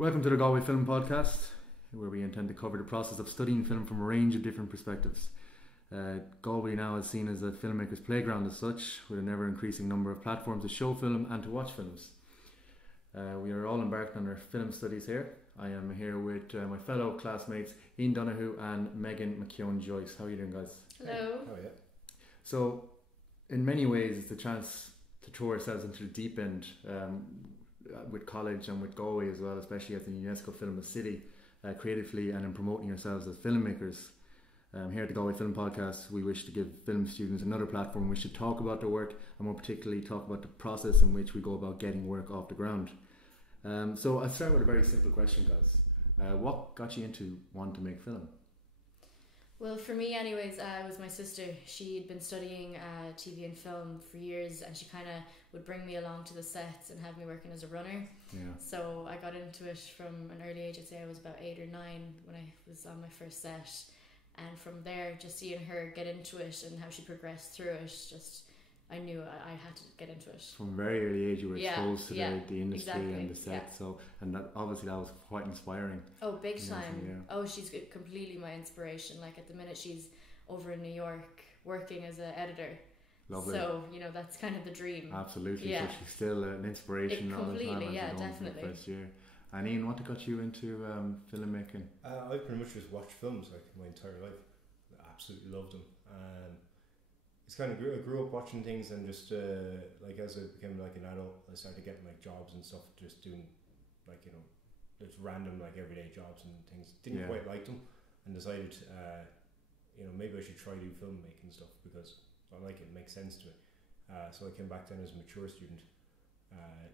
Welcome to the Galway Film Podcast, where we intend to cover the process of studying film from a range of different perspectives. Galway now is seen as a filmmaker's playground as such, with an ever-increasing number of platforms to show film and to watch films. We are all embarked on our film studies here. I am here with my fellow classmates Ian Donohue and Meaghan, Mckeon, Joyce. How are you doing, guys? Hello. How are you? So, in many ways, it's a chance to throw ourselves into the deep end with college and with Galway as well, especially as a UNESCO Film City, creatively and in promoting yourselves as filmmakers. Here at the Galway Film Podcast, we wish to give film students another platform in which to talk about their work, and more particularly talk about the process in which we go about getting work off the ground. So I'll start with a very simple question, guys. What got you into wanting to make film? Well, for me anyways, it was my sister. She'd been studying TV and film for years, and she kind of would bring me along to the sets and have me working as a runner. Yeah. So I got into it from an early age. I'd say I was about 8 or 9 when I was on my first set. And from there, just seeing her get into it and how she progressed through it, just I knew I had to get into it. From a very early age, you were exposed to the industry exactly, and the set. So, and that, obviously that was quite inspiring. Oh, big time. Yeah. Oh, she's completely my inspiration. Like at the minute, she's over in New York working as an editor. Lovely. So, that's kind of the dream. Absolutely. Yeah. So she's still an inspiration. Completely, yeah, for definitely. the first year. And Ian, what got you into filmmaking? I pretty much just watched films like my entire life. I absolutely loved them. It's kind of I grew up watching things, and just like as I became like an adult, I started getting like jobs and stuff, just doing like just random like everyday jobs and things. Didn't quite like them, and decided maybe I should try do filmmaking stuff because I like it. It makes sense to me. So I came back then as a mature student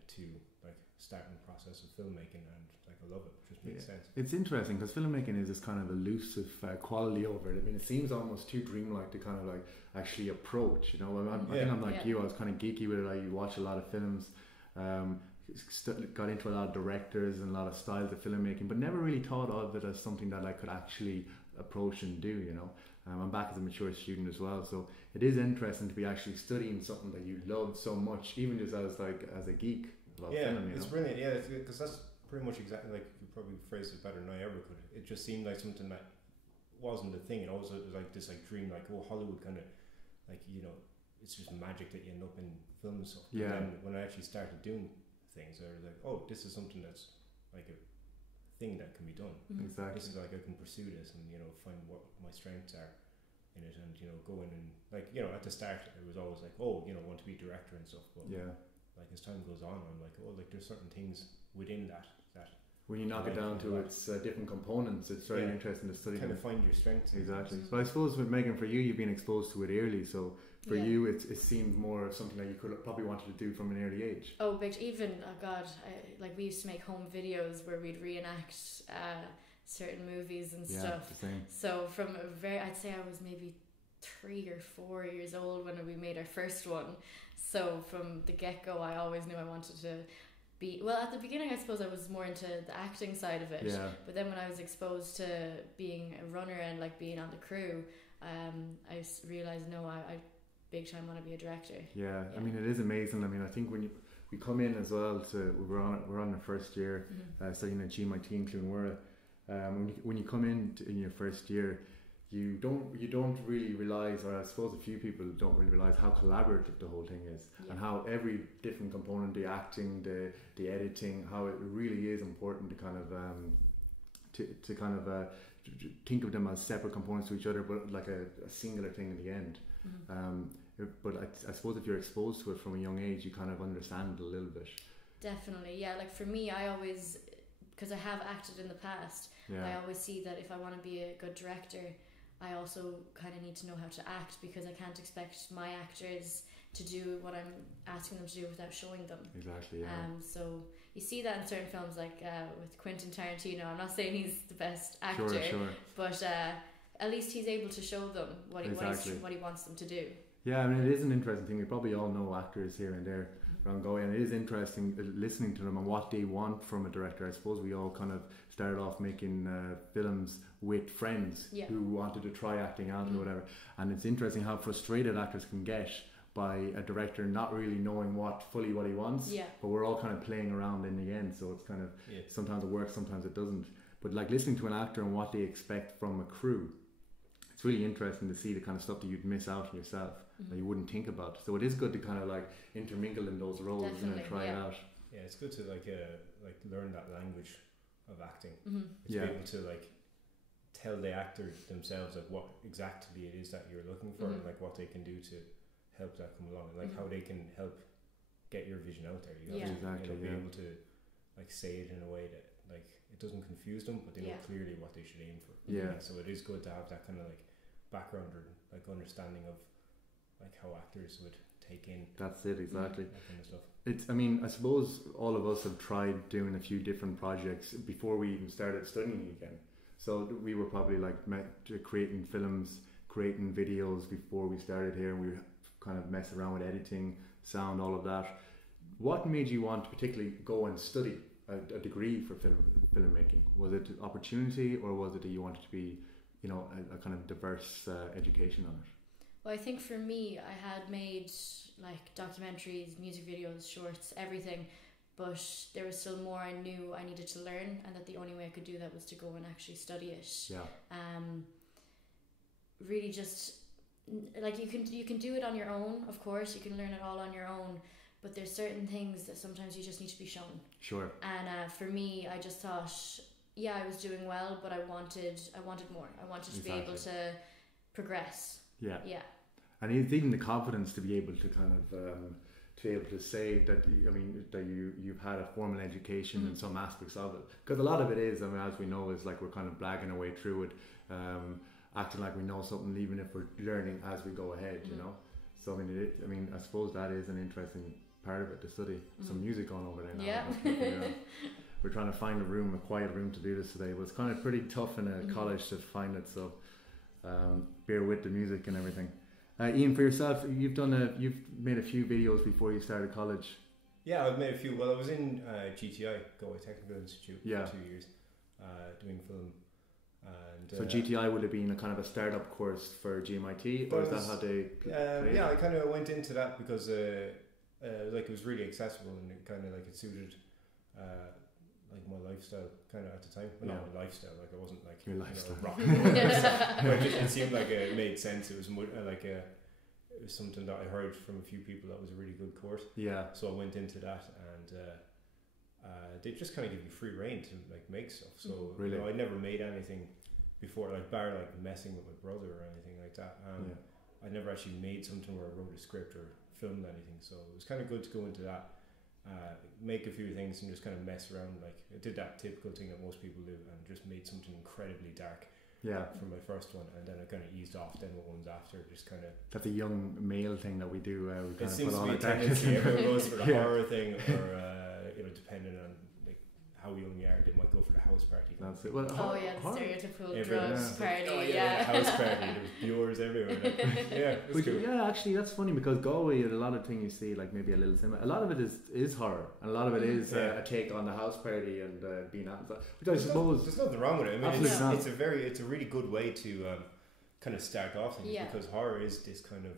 to like start in the process of filmmaking, and like I love it. It just makes sense. It's interesting because filmmaking is this kind of elusive quality over it. I mean, it seems almost too dreamlike to kind of like actually approach. I think I'm like you. I was kind of geeky with it. I watch a lot of films. Got into a lot of directors and a lot of styles of filmmaking, but never really thought of it as something that I could actually approach and do. I'm back as a mature student as well, so it is interesting to be actually studying something that you love so much, even just as a geek about film. It's brilliant. Yeah, because that's pretty much exactly like you probably phrased it better than I ever could. It just seemed like something that wasn't a thing. It always was like this like dream, like Hollywood kind of like it's just magic that you end up in film and stuff. Yeah. And then when I actually started doing things, I was like, oh, this is something that's like a thing that can be done. Mm-hmm. Exactly. This is like I can pursue this and find what my strengths are in it, and go in and like at the start it was always like, oh, want to be a director and stuff, but like as time goes on, I'm like, oh, like there's certain things within that when you knock it down to its different components, it's very interesting to study. Kind of find your strengths. Exactly. So I suppose with Meaghan, for you've been exposed to it early, so for you it seemed more of something that you could probably wanted to do from an early age. Oh, big. Even we used to make home videos where we'd reenact certain movies and stuff. The same. So from I'd say I was maybe 3 or 4 years old when we made our first one. So from the get-go, I always knew I wanted to be, well, at the beginning I suppose I was more into the acting side of it, but then when I was exposed to being a runner and like being on the crew, I realised I big time want to be a director. I mean, it is amazing. I mean, I think when we come in as well we're on the first year studying at GMIT in Clonmara. When you come in your first year, you don't really realise, or I suppose a few people don't really realise how collaborative the whole thing is, and how every different component, the acting, the editing, how it really is important to kind of think of them as separate components to each other, but like a singular thing in the end. But I suppose if you're exposed to it from a young age, you kind of understand it a little bit. Definitely, yeah. Like for me, I always, because I have acted in the past, I always see that if I want to be a good director, I also kind of need to know how to act, because I can't expect my actors to do what I'm asking them to do without showing them. Exactly, yeah. So you see that in certain films, like with Quentin Tarantino. I'm not saying he's the best actor, sure. but at least he's able to show them what he wants them to do. Yeah, I mean, it is an interesting thing. We probably all know actors here and there around Galway, and it is interesting listening to them and what they want from a director. I suppose we all kind of started off making films with friends who wanted to try acting out or whatever, and it's interesting how frustrated actors can get by a director not really knowing what he wants, but we're all kind of playing around in the end, so it's kind of sometimes it works, sometimes it doesn't. But like listening to an actor and what they expect from a crew, it's really interesting to see the kind of stuff that you'd miss out on yourself that you wouldn't think about. So it is good to kind of like intermingle in those roles and try it out. Yeah, it's good to like learn that language of acting. It's be able to like tell the actor themselves like what exactly it is that you're looking for and like what they can do to help that come along, and like how they can help get your vision out there. You have to be able to like say it in a way that like it doesn't confuse them, but they know clearly what they should aim for. So it is good to have that kind of like background or like understanding of like how actors would take in. That's it, exactly. That kind of stuff. It's, I mean, I suppose all of us have tried doing a few different projects before we even started studying again. So we were probably like creating films, creating videos before we started here, and we were kind of messing around with editing, sound, all of that. What made you want to particularly go and study a degree for filmmaking? Was it opportunity, or was it that you wanted to be, you know, a kind of diverse education on it? Well, I think for me, I had made like documentaries, music videos, shorts, everything, but there was still more I knew I needed to learn, and that the only way I could do that was to go and actually study it. Really just like you can do it on your own, of course, you can learn it all on your own, but there's certain things that sometimes you just need to be shown. Sure. And for me, I just thought, I was doing well, but I wanted more. I wanted to be able to progress. Yeah. And it's even the confidence to be able to kind of to be able to say that, I mean, that you've had a formal education in some aspects of it, because a lot of it is, I mean, as we know, is like we're kind of blagging our way through it, acting like we know something, even if we're learning as we go ahead, you know. So I mean, I suppose that is an interesting part of it, to study. Some music going over there now. We're trying to find a quiet room to do this today, but it's kind of pretty tough in a college to find it, so bear with the music and everything. Ian, for yourself, you've made a few videos before you started college. Yeah, I've made a few. Well, I was in GTI, Galway Technical Institute, for 2 years, doing film. And so GTI would have been a kind of a startup course for GMIT, or is that how they play? Yeah, I kind of went into that because like it was really accessible, and it kind of like it suited like my lifestyle kind of at the time. Well, not my lifestyle, like I wasn't like your lifestyle, rock and roll. It seemed like it made sense. It was like it was something that I heard from a few people that was a really good course. Yeah. So I went into that, and they just kind of give you free rein to like make stuff. So really? You know, I never made anything before, like bar like messing with my brother or anything like that. I never actually made something where I wrote a script or filmed anything. So it was kind of good to go into that. Make a few things and just kind of mess around. Like I did that typical thing that most people do, and just made something incredibly dark for my first one, and then I kind of eased off then with ones after, just kind of. That's a young male thing that we do. We it seems to be a tendency. Everyone goes for the horror thing, or you know, depending on like how young you are, they might go for the house party. That's it. Well, the stereotypical drugs party. House party. There's viewers everywhere. Cool. Actually, that's funny, because Galway, a lot of things you see, like maybe a little similar. A lot of it is horror, and a lot of it is a take on the house party and being out. Which I suppose there's nothing wrong with it. I mean, it's a really good way to kind of start off things, because horror is this kind of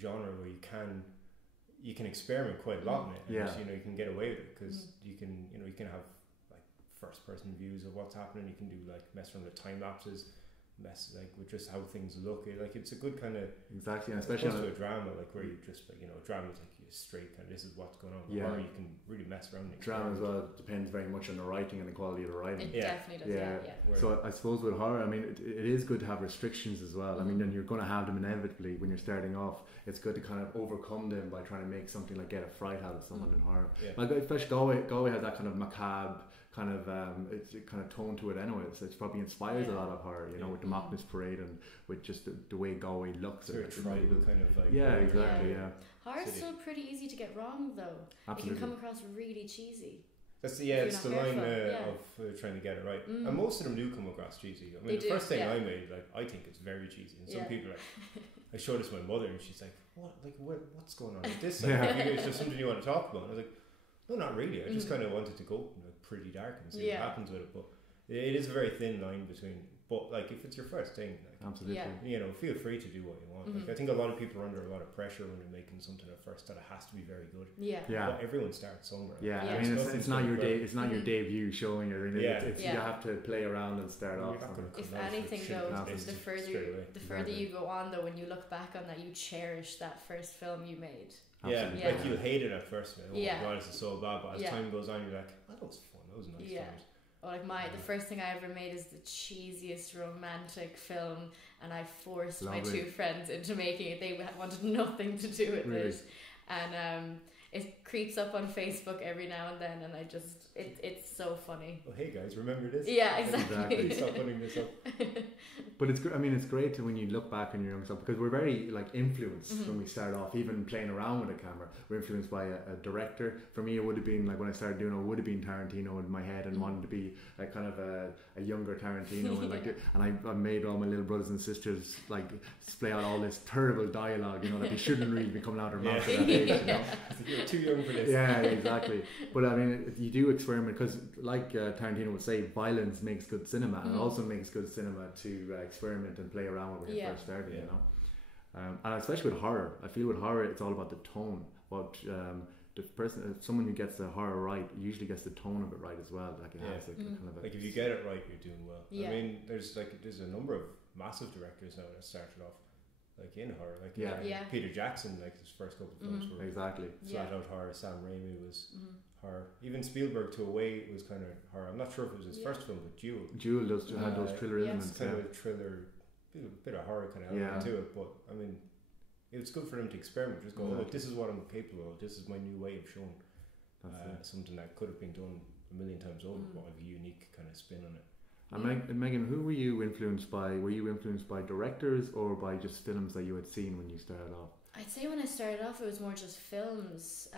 genre where you can experiment quite a lot in it. And you know, you can get away with it because you can have like first person views of what's happening. You can do like mess around with time lapses, mess like with just how things look. Like it's a good kind of exactly, and especially to a drama, like where you just like, you know, drama is like you straight kind of this is what's going on. Horror, you can really mess around. Drama as well depends very much on the writing and the quality of the writing. It definitely does. So I suppose with horror, I mean, it is good to have restrictions as well. I mean, and you're going to have them inevitably when you're starting off. It's good to kind of overcome them by trying to make something like get a fright out of someone in horror. Like especially Galway has that kind of macabre kind of it's kind of tone to it anyway. So it's probably inspires a lot of horror, you know, with the Mockness Parade and with just the way Galway looks. It's a tribal kind of like exactly. Horror's still pretty easy to get wrong though. Absolutely. It can come across really cheesy. That's it's the line of trying to get it right. And most of them do come across cheesy. I mean, the first thing I made, like I think it's very cheesy, and some people are like, I showed this to my mother, and she's like, "What? Like, what's going on with this? Like, is there something you want to talk about?" And I was like, "No, not really. I just kind of wanted to go pretty dark and see what happens with it." But it is a very thin line between. But like if it's your first thing, like, Absolutely. you know, feel free to do what you want. Like I think a lot of people are under a lot of pressure when they're making something at first that it has to be very good. Yeah. But everyone starts somewhere. Yeah, Yeah. I mean, it's not your it's not your debut showing. I mean, Yeah. it's you have to play around and start off. If anything, though, the further you go on, though, when you look back on that, you cherish that first film you made. Absolutely. Yeah. Like you'll hate it at first, man. Oh Yeah. my god, this is so bad. But as time goes on, you're like, that was fun. That was nice. Yeah. Films. Or like the first thing I ever made is the cheesiest romantic film, and I forced my two friends into making it. They wanted nothing to do with it, and it creeps up on Facebook every now and then, and I just it's so funny. Oh hey guys, remember this? Yeah, exactly. Stop putting this up. But it's I mean, it's great to when you look back on your young self, because we're very like influenced when we start off, even playing around with a camera. We're influenced by a director. For me, it would have been like when I started doing it, would have been Tarantino in my head, and wanted to be like kind of a younger Tarantino, and like and I made all my little brothers and sisters like display out all this terrible dialogue, you know, that they shouldn't really be coming out of their mouth at that age, you know. You're too young for this. Yeah, exactly. But I mean, you do experiment because, like Tarantino would say, violence makes good cinema, and it also makes good cinema to experiment and play around with when you first started, you know. And especially with horror, I feel with horror, it's all about the tone. What the person, someone who gets the horror right, usually gets the tone of it right as well. Like it has like kind of like if you get it right, you're doing well. I mean, there's a number of massive directors now that started off like in horror, like Peter Jackson, like his first couple of films were flat out horror. Sam Raimi was horror. Even Spielberg, to a way, was kind of horror. I'm not sure if it was his first film, but Jewel had those thriller elements. It's kind of a thriller, bit of horror kind of element to it. But I mean, it was good for them to experiment. Just go, look, this is what I'm capable of. This is my new way of showing something that could have been done a million times over, but have a unique kind of spin on it. And Meaghan, who were you influenced by? Were you influenced by directors or by just films that you had seen when you started off? I'd say when I started off, it was more just films.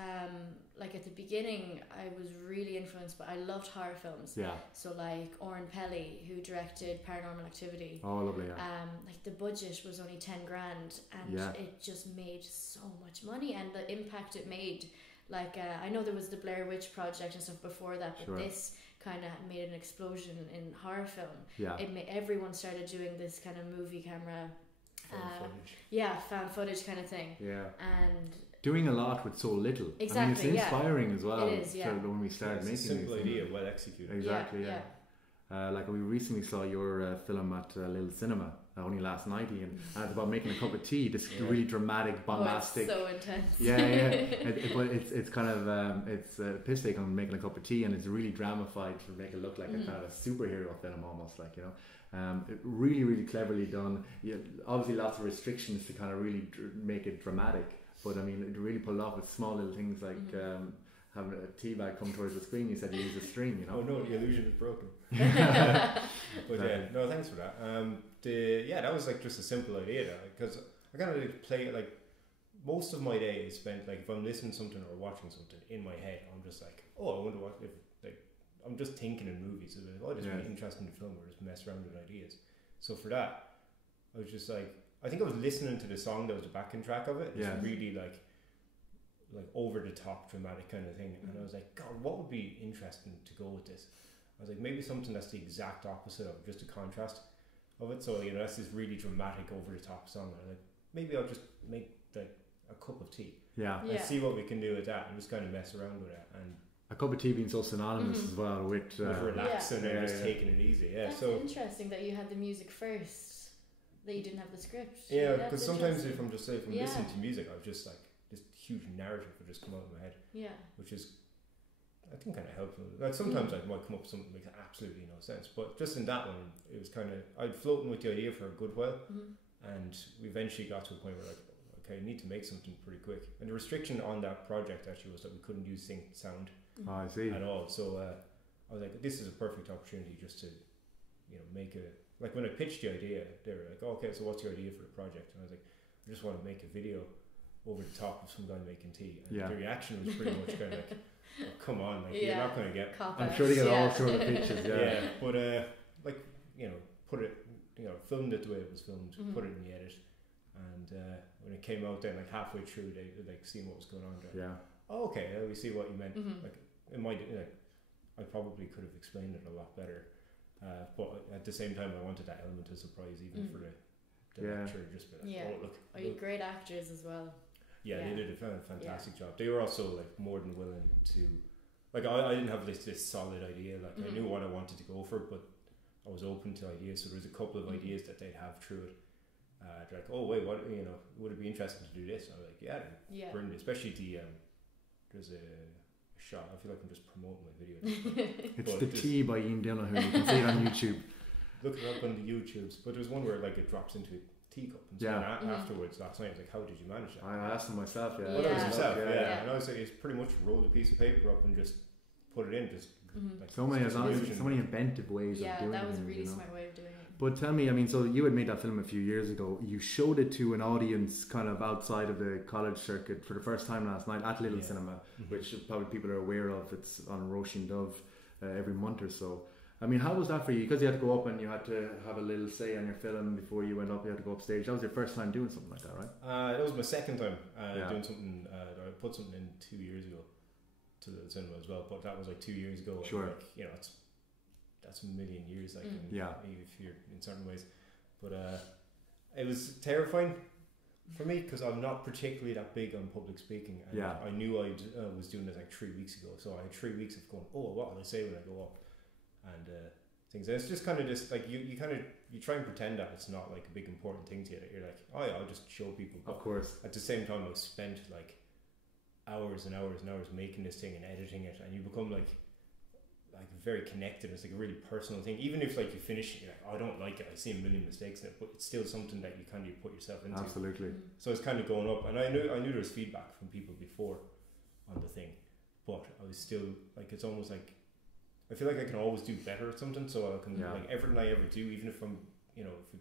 Like at the beginning, I was really influenced by. I loved horror films. Yeah. So like Oren Peli, who directed Paranormal Activity. Oh, lovely. Yeah. Like the budget was only $10,000, and it just made so much money, and the impact it made. Like I know there was the Blair Witch Project and stuff before that, but this kind of made an explosion in horror film. Yeah. Everyone started doing this kind of movie camera. Found footage kind of thing. Yeah. And doing a lot with so little. Exactly. I mean, it's inspiring as well. It is, when we started making it's a simple idea, well executed. Exactly. Like we recently saw your film at Little Cinema only last night, and it's about making a cup of tea. This really dramatic, bombastic. Oh, it's so intense. But it's kind of it's a piss take on making a cup of tea, and it's really dramified to make it look like a kind of a superhero film almost, like, you know. Really, really cleverly done. Obviously, lots of restrictions to kind of really make it dramatic, but I mean, it really pulled off with small little things like having a tea bag come towards the screen. You said you used a string, you know. Oh no, the illusion is broken. But no, thanks for that. That was like just a simple idea, because I kind of play it like most of my day is spent like if I'm listening to something or watching something in my head, I'm just like, I wonder what if like. I'm just thinking in movies. This would be interesting to film or just mess around with ideas. So for that, I was just like, I think I was listening to the song that was the backing track of it. It's really like over the top dramatic kind of thing. And I was like, God, what would be interesting to go with this? I was like, maybe something that's the exact opposite of it, just a contrast of it. So, you know, that's this really dramatic over the top song. And I was like, maybe I'll just make like a cup of tea. And see what we can do with that and just kind of mess around with it. And a cup of tea being so synonymous as well with relaxing and just taking it easy. That's interesting that you had the music first, that you didn't have the script. Yeah, because sometimes if I'm listening to music, I've just like this huge narrative will just come out in my head. Yeah. Which is, I think, kind of helpful. Like sometimes I might come up with something that makes absolutely no sense, but just in that one, it was kind of, I'd floating with the idea for a good while, and we eventually got to a point where like, okay, I need to make something pretty quick. And the restriction on that project actually was that we couldn't use synced sound. I see. At all. So I was like, this is a perfect opportunity just to, you know, make a, like when I pitched the idea, they were like, okay, so what's your idea for the project? And I was like, I just want to make a video over the top of some guy making tea. And the reaction was pretty much kind of like, oh, come on, like you're not going to get. I'm sure they get all sort of pictures. But like, you know, put it, you know, filmed it the way it was filmed, put it in the edit, and when it came out, then like halfway through, they like seen what was going on there. Yeah. Oh, okay, we see what you meant. Like it might, I probably could have explained it a lot better. But at the same time, I wanted that element of surprise, even for the lecturer, just be like, oh look. Are you great actors as well? Yeah, they did a fantastic job. They were also like more than willing to, like I didn't have this solid idea. Like I knew what I wanted to go for, but I was open to ideas. So there was a couple of ideas that they'd have through it. They're like, oh wait, what, you know, would it be interesting to do this? And I'm like, yeah, brilliant. Especially the there's a shot. I feel like I'm just promoting my video. It's the Tea by Ian Donohue. You can see it on YouTube. Look it up on the YouTubes. But there's one where like it drops into a teacup, and so afterwards last night I was like, how did you manage that? I asked him myself. Yeah, well, that was yourself. Yeah. And I was like, it's pretty much rolled a piece of paper up and just put it in. Just like so many inventive ways of doing it. Yeah, that was a really smart way of doing it. But tell me, I mean, so you had made that film a few years ago. You showed it to an audience kind of outside of the college circuit for the first time last night at Little Cinema, which probably people are aware of. It's on Roisin Dove every month or so. I mean, how was that for you? Because you had to go up and you had to have a little say on your film before you went up. You had to go up stage. That was your first time doing something like that, right? That was my second time doing something. I put something in 2 years ago to the cinema as well, but that was like 2 years ago. Sure. Like, you know, that's a million years, like if you're in certain ways. But it was terrifying for me because I'm not particularly that big on public speaking. And I knew I was doing this like 3 weeks ago, so I had 3 weeks of going, oh, what will I say when I go up? And things. And it's just kind of just like you try and pretend that it's not like a big important thing to you. That you're like, oh yeah, I'll just show people. But of course. At the same time, I've spent like hours and hours and hours making this thing and editing it, and you become like very connected. It's like a really personal thing. Even if like you finish it, you're like, oh, I don't like it. I see a million mistakes in it, but it's still something that you kind of put yourself into. Absolutely. So it's kind of going up, and I knew there was feedback from people before on the thing, but I was still like, it's almost like I feel like I can always do better at something. So I can like everything I ever do, even if I'm, you know, if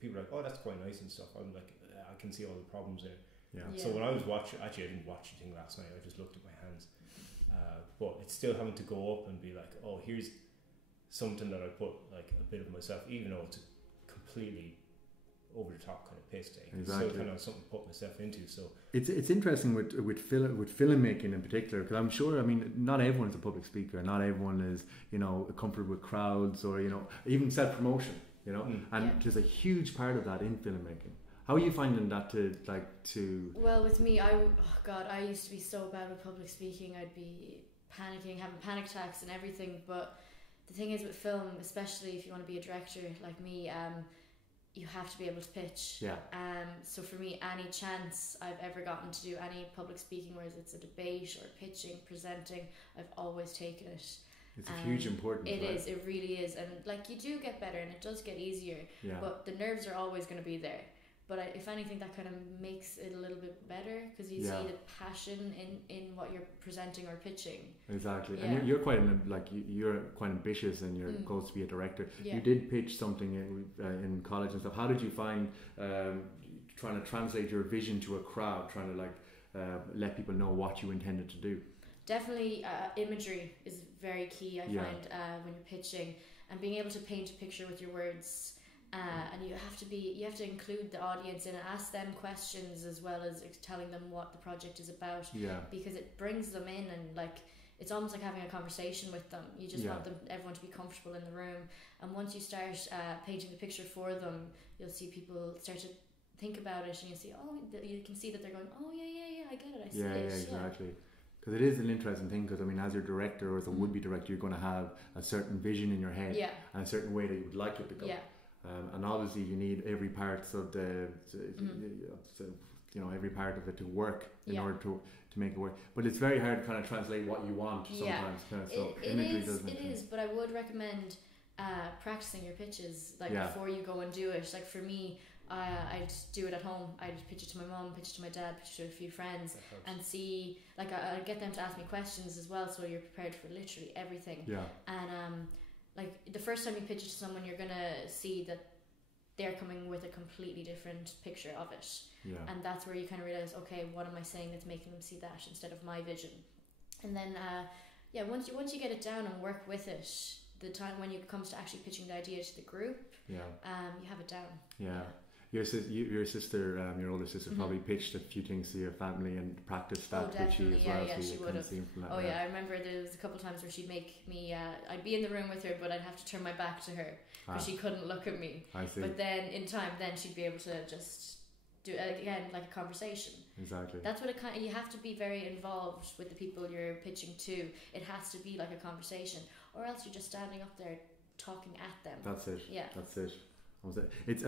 people are like, oh, that's quite nice and stuff, I'm like, I can see all the problems in it. So when I was watching, actually I didn't watch the thing last night. I just looked at my hands. But it's still having to go up and be like, oh, here's something that I put like a bit of myself, even though it's a completely over the top kind of piss take. Exactly. It's still kind of something to put myself into. So it's interesting with filmmaking in particular, because I'm sure, I mean, not everyone's a public speaker, not everyone is, you know, comfortable with crowds or, you know, even self promotion, you know, and there's a huge part of that in filmmaking. How are you finding that to? Well, with me, I used to be so bad with public speaking. I'd be panicking, having panic attacks and everything. But the thing is with film, especially if you want to be a director like me, you have to be able to pitch. Yeah. So for me, any chance I've ever gotten to do any public speaking, whether it's a debate or pitching, presenting, I've always taken it. It's a huge importance. It is. It really is. And like, you do get better, and it does get easier. Yeah. But the nerves are always going to be there. But if anything, that kind of makes it a little bit better, because you see the passion in what you're presenting or pitching. Exactly. Yeah. And you're quite you're quite ambitious in your goals to be a director. Yeah. You did pitch something in college and stuff. How did you find trying to translate your vision to a crowd, trying to let people know what you intended to do? Definitely, imagery is very key. I find when you're pitching, and being able to paint a picture with your words. And you have to include the audience in it, ask them questions as well as telling them what the project is about. Because it brings them in, and like, it's almost like having a conversation with them. You just want everyone to be comfortable in the room, and once you start painting the picture for them, you'll see people start to think about it, and you can see that they're going, oh yeah, I get it, I see it. Exactly. Because it is an interesting thing, because I mean, as your director or as a would-be director, you're going to have a certain vision in your head and a certain way that you would like it to go. And obviously you need every part of every part of it to work in order to make it work. But it's very hard to kind of translate what you want sometimes. It is, but I would recommend practicing your pitches before you go and do it. Like for me, I'd do it at home. I'd pitch it to my mum, pitch it to my dad, pitch it to a few friends, and see, like, I'd get them to ask me questions as well, so you're prepared for literally everything. And like, the first time you pitch it to someone, you're gonna see that they're coming with a completely different picture of it. And that's where you kind of realize, okay, what am I saying that's making them see that instead of my vision? And then once you get it down and work with it, the time when it comes to actually pitching the idea to the group, you have it down. Your sister, your older sister, probably pitched a few things to your family and practiced that with you as well. Yeah, so she would have. That, I remember there was a couple of times where she'd make me. I'd be in the room with her, but I'd have to turn my back to her because she couldn't look at me. I see. But then in time, then she'd be able to just do it again, like a conversation. Exactly. That's what it kind of. You have to be very involved with the people you're pitching to. It has to be like a conversation, or else you're just standing up there talking at them. That's it. Yeah. That's it. It's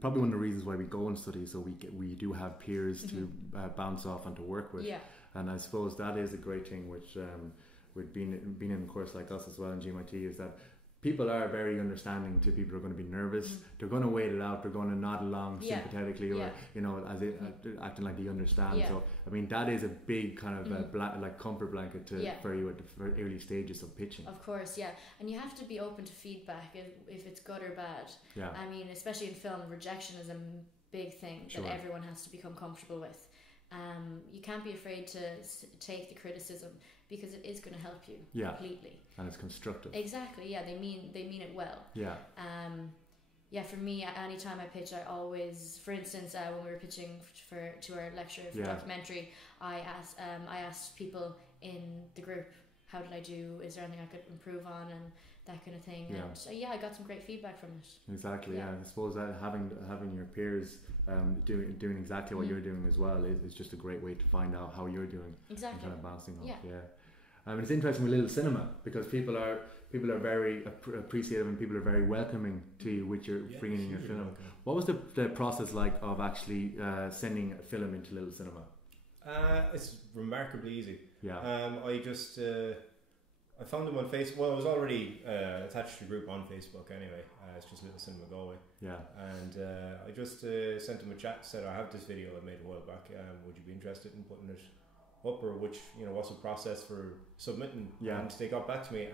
probably one of the reasons why we go and study, so we do have peers to bounce off and to work with. Yeah. And I suppose that is a great thing with being in a course like us as well in GMIT, is that people are very understanding to people who are going to be nervous. They're going to wait it out. They're going to nod along sympathetically, or as acting like they understand. Yeah. So I mean, that is a big kind of like comfort blanket for you at the early stages of pitching. Of course, yeah, and you have to be open to feedback if it's good or bad. Yeah. I mean, especially in film, rejection is a big thing that everyone has to become comfortable with. You can't be afraid to take the criticism, because it is going to help you completely. And it's constructive. Exactly, yeah. They mean it well. Yeah. For me, anytime I pitch, I always, for instance, when we were pitching to our lecturer for documentary, I asked people in the group, how did I do? Is there anything I could improve on? And that kind of thing. Yeah. And I got some great feedback from it. Exactly. Yeah. I suppose that having your peers doing exactly what you're doing as well is just a great way to find out how you're doing. Exactly. And kind of bouncing off. Yeah. It's interesting with Little Cinema, because people are very appreciative and people are very welcoming to you with your bringing in your film. Welcome. What was the process like of actually sending a film into Little Cinema? It's remarkably easy. Yeah. I found them on Facebook. Well, I was already attached to a group on Facebook anyway. It's just Little Cinema Galway. Yeah. And I just sent them a chat. Said, I have this video I made a while back. Would you be interested in putting it up, or what's the process for submitting? Yeah. And they got back to me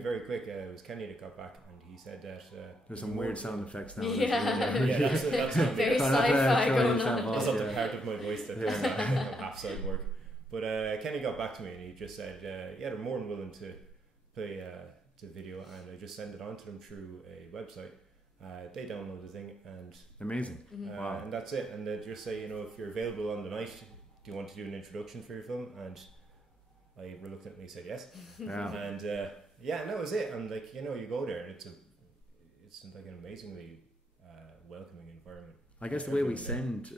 very quick. It was Kenny that got back, and he said that there's some weird sound effects now. Yeah, that's not very sci-fi going on. That's not the part of my voice that half side work. But Kenny got back to me and he just said, they're more than willing to play the video, and I just send it on to them through a website. They download the thing and amazing. Wow. And that's it. And they just say, if you're available on the night, do you want to do an introduction for your film? And I reluctantly said yes. Yeah. And and that was it. And you go there and it's like an amazingly welcoming environment. I guess the way we send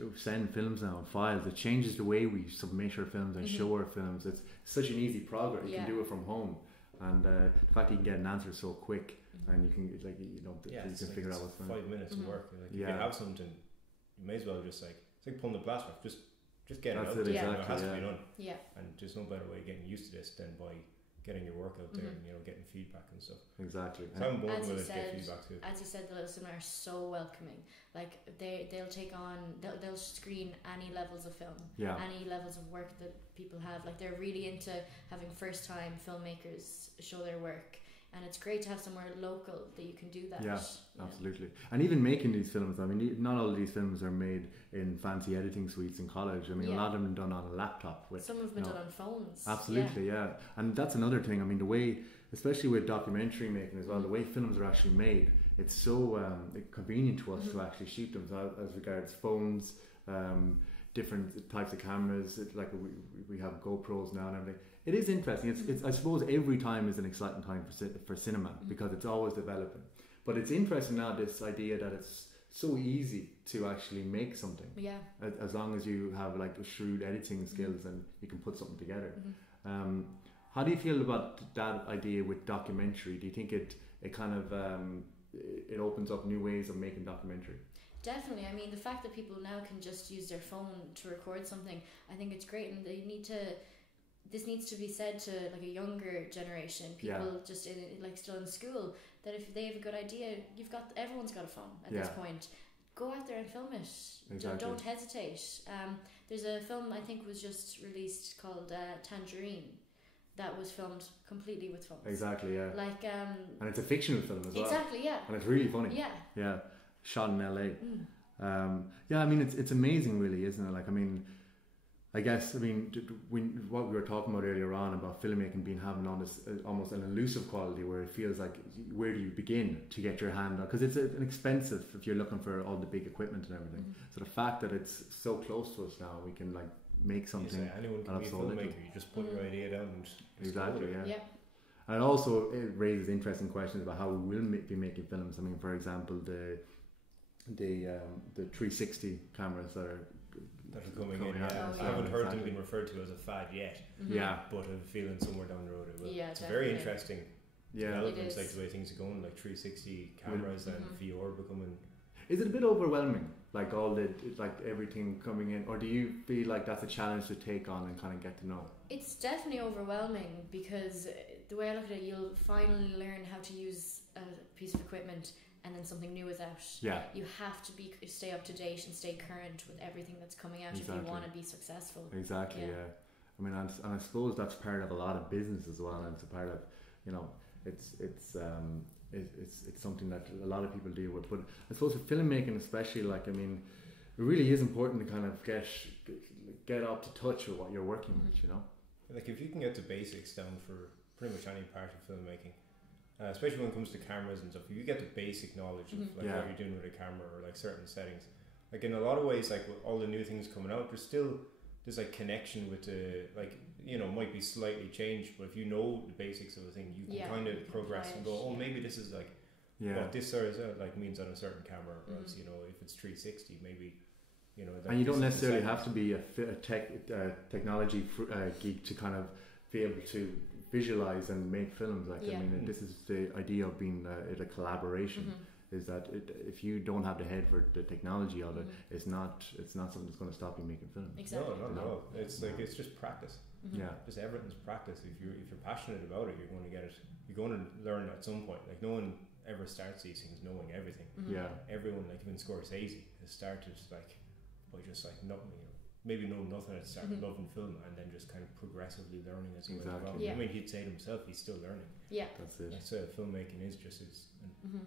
films now and files, it changes the way we submit our films and show our films. It's such an easy progress. You can do it from home, and the fact that you can get an answer so quick, and you can you can figure out what's going on. 5 minutes of work. If you have something, you may as well just it's like pulling the plaster off. Just get it out. Exactly, it has to be done. Yeah. And there's no better way of getting used to this than by getting your work out there and getting feedback and stuff. Exactly. So I'm more as willing you to get feedback too. As you said, the Little Cinema are so welcoming. Like they'll take on, they'll screen any levels of film, any levels of work that people have. Like they're really into having first time filmmakers show their work. And it's great to have somewhere local that you can do that. Yeah, absolutely. And even making these films, I mean, not all of these films are made in fancy editing suites in college. I mean, a lot of them are done on a laptop. Some have been done on phones. Absolutely, yeah. And that's another thing. I mean, the way, especially with documentary making as well, the way films are actually made, it's so convenient to us to actually shoot them. So as regards phones, different types of cameras, like we have GoPros now and everything. It is interesting. It's I suppose every time is an exciting time for cinema because it's always developing. But it's interesting now, this idea that it's so easy to actually make something. Yeah. As long as you have like shrewd editing skills and you can put something together. How do you feel about that idea with documentary? Do you think it kind of it opens up new ways of making documentary? Definitely. I mean, the fact that people now can just use their phone to record something, I think it's great, and they need to. This needs to be said to like a younger generation, people just still in school, that if they have a good idea, everyone's got a phone at this point. Go out there and film it. Exactly. Don't hesitate. There's a film I think was just released called Tangerine, that was filmed completely with phones. Exactly, yeah. And it's a fictional film as well. Exactly, yeah. And it's really funny. Yeah. Yeah. Shot in LA. I mean, it's amazing, really, isn't it? Like, I mean, I guess, I mean, when what we were talking about earlier on about filmmaking being having on this almost an elusive quality where it feels like, where do you begin to get your hand on? Because it's an expensive if you're looking for all the big equipment and everything. So the fact that it's so close to us now, we can like make something. You say anyone can be a filmmaker. You just put your idea down and exactly, yeah. And it raises interesting questions about how we will be making films. I mean, for example, the 360 cameras that are coming in. I haven't heard them being referred to as a fad yet. But I have a feeling somewhere down the road it will. It's very interesting. Developments, like the way things are going, like 360 cameras and VR becoming. Is it a bit overwhelming, like all the everything coming in, or do you feel like that's a challenge to take on and kind of get to know? It's definitely overwhelming because the way I look at it, you'll finally learn how to use a piece of equipment, and then something new is out. You have to stay up to date and stay current with everything that's coming out if you want to be successful. Exactly. I mean, and I suppose that's part of a lot of business as well, and it's a part of, you know, it's something that a lot of people deal with. But I suppose for filmmaking especially, like, I mean, it really is important to kind of get up to touch with what you're working with, you know. Like if you can get the basics down for pretty much any part of filmmaking, especially when it comes to cameras and stuff, if you get the basic knowledge of like what you're doing with a camera or like certain settings, like in a lot of ways, like with all the new things coming out, there's like connection with the, like, you know, might be slightly changed, but if you know the basics of the thing, you can kind of progress and go, maybe this is like what this sort of like means on a certain camera, or else, you know, if it's 360, maybe, you know. And you don't necessarily have to be a technology geek to kind of be able to visualize and make films. Like I mean, this is the idea of being a collaboration. Is that if you don't have the head for the technology of it, it's not something that's going to stop you making films. Exactly. No. It's like it's just practice. Just everything's practice. If you're passionate about it, you're going to get it. You're going to learn at some point. Like no one ever starts these things knowing everything. Everyone, like even Scorsese, has started like by just like nothing. You know, maybe know nothing and started loving film, and then just kind of progressively learning as he went along. I mean, he'd say to himself, he's still learning. That's it. That's filmmaking is just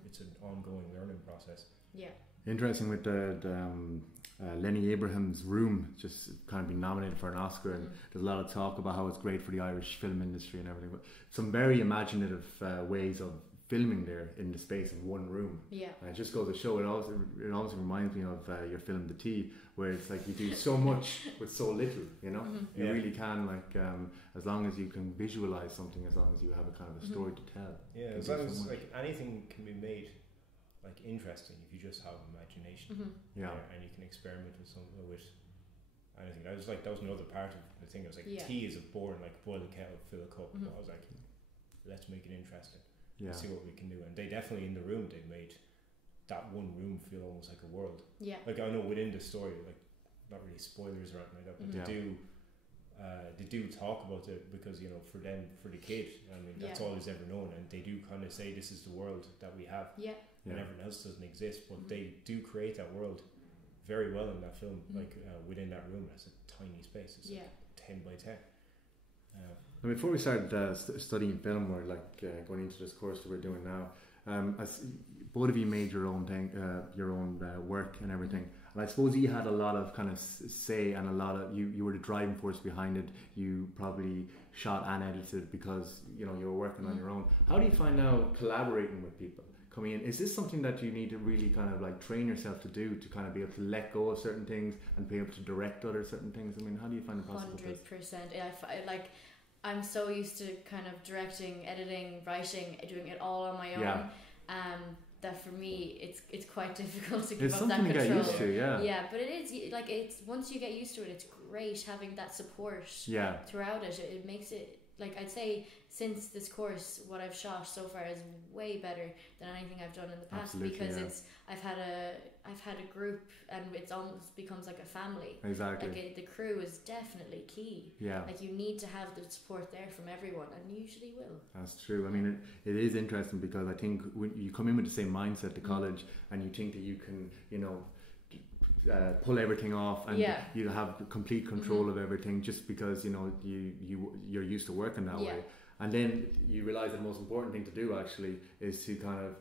it's an ongoing learning process. Interesting with the Lenny Abraham's Room just kind of being nominated for an Oscar, and there's a lot of talk about how it's great for the Irish film industry and everything, but some very imaginative ways of filming there in the space of one room. It just goes to show, it always reminds me of your film The Tea, where it's like you do so much with so little, you know. You really can, like, as long as you can visualize something, as long as you have a kind of a story to tell. As long as like anything can be made like interesting if you just have imagination. And you can experiment with something with anything. That was another part of the thing. I was like, tea is a boring, like boil a kettle, fill a cup. But I was like, let's make it interesting. See what we can do. And they definitely, in the room, they made that one room feel almost like a world. Like I know within the story, like not really spoilers or anything like that, but they do talk about it because, you know, for them, for the kid, I mean, that's all he's ever known, and they do kind of say this is the world that we have, and everything else doesn't exist, but they do create that world very well in that film. Like within that room, it's a tiny space. It's like 10 by 10. And before we started studying film, or like going into this course that we're doing now, as both of you made your own thing, your own work and everything, and I suppose you had a lot of kind of say, and a lot of you were the driving force behind it. You probably shot and edited because, you know, you were working on your own. How do you find out collaborating with people coming in? Is this something that you need to really kind of like train yourself to do, to kind of be able to let go of certain things and be able to direct other certain things? I mean, how do you find the process? 100%. Like, I'm so used to kind of directing, editing, writing, doing it all on my own. That for me, it's quite difficult to give up that control. It's something to get used to, but it is, like, it's once you get used to it, it's great having that support throughout it. It makes it, like, I'd say since this course, what I've shot so far is way better than anything I've done in the past. Because I've had a group, and it's almost becomes like a family. Exactly. Like the crew is definitely key. Like you need to have the support there from everyone, and you usually will. That's true. I mean, it is interesting because I think when you come in with the same mindset to college, and you think that you can, you know, pull everything off, and you have complete control of everything, just because, you know, you're used to working that way. And then you realize that the most important thing to do actually is to kind of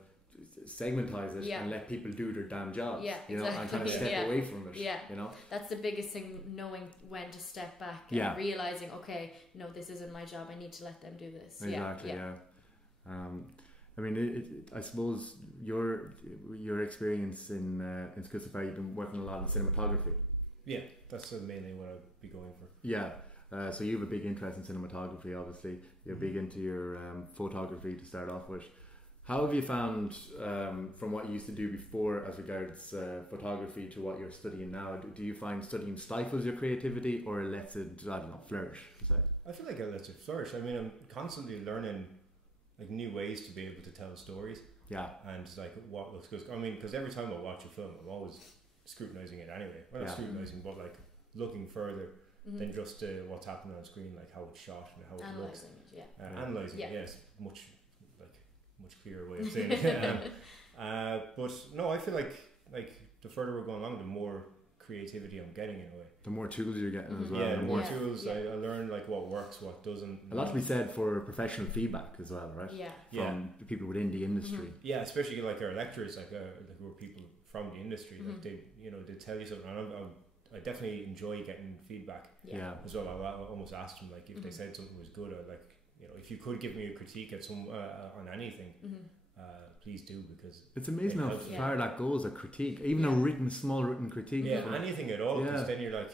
segmentize it and let people do their damn jobs. Yeah, you know, exactly. and kind of step away from it. Yeah, you know, that's the biggest thing. Knowing when to step back and realizing, okay, no, this isn't my job. I need to let them do this. Exactly. Yeah. I mean, I suppose your experience in Scotsafari, you've been working a lot in cinematography. Yeah, that's mainly what I'd be going for. Yeah. So you have a big interest in cinematography, obviously. You're big into your photography to start off with. How have you found, from what you used to do before as regards photography to what you're studying now, do you find studying stifles your creativity or lets it, I don't know, flourish? I feel like it lets it flourish. I mean, I'm constantly learning like new ways to be able to tell stories. Yeah. And like what looks good. I mean, because every time I watch a film, I'm always scrutinizing it anyway. Well, not scrutinizing, but like looking further than just what's happening on screen, like how it's shot and how it looks. Analysing it, yes, much clearer way of saying it. But no, I feel like the further we're going along, the more creativity I'm getting in a way. The more tools you're getting as well. Yeah, the more tools. I learn like what works, what doesn't. A lot to be said for professional feedback as well, right? Yeah. From the people within the industry. Yeah, especially like our lecturers, like who are people from the industry. Like they tell you something. And I definitely enjoy getting feedback. Yeah. As well, I almost asked them like if they said something was good, I'd like, if you could give me a critique at some on anything. Please do, because it's amazing how far that goes, a critique, even a small written critique. Yeah, anything at all. Because then you're like,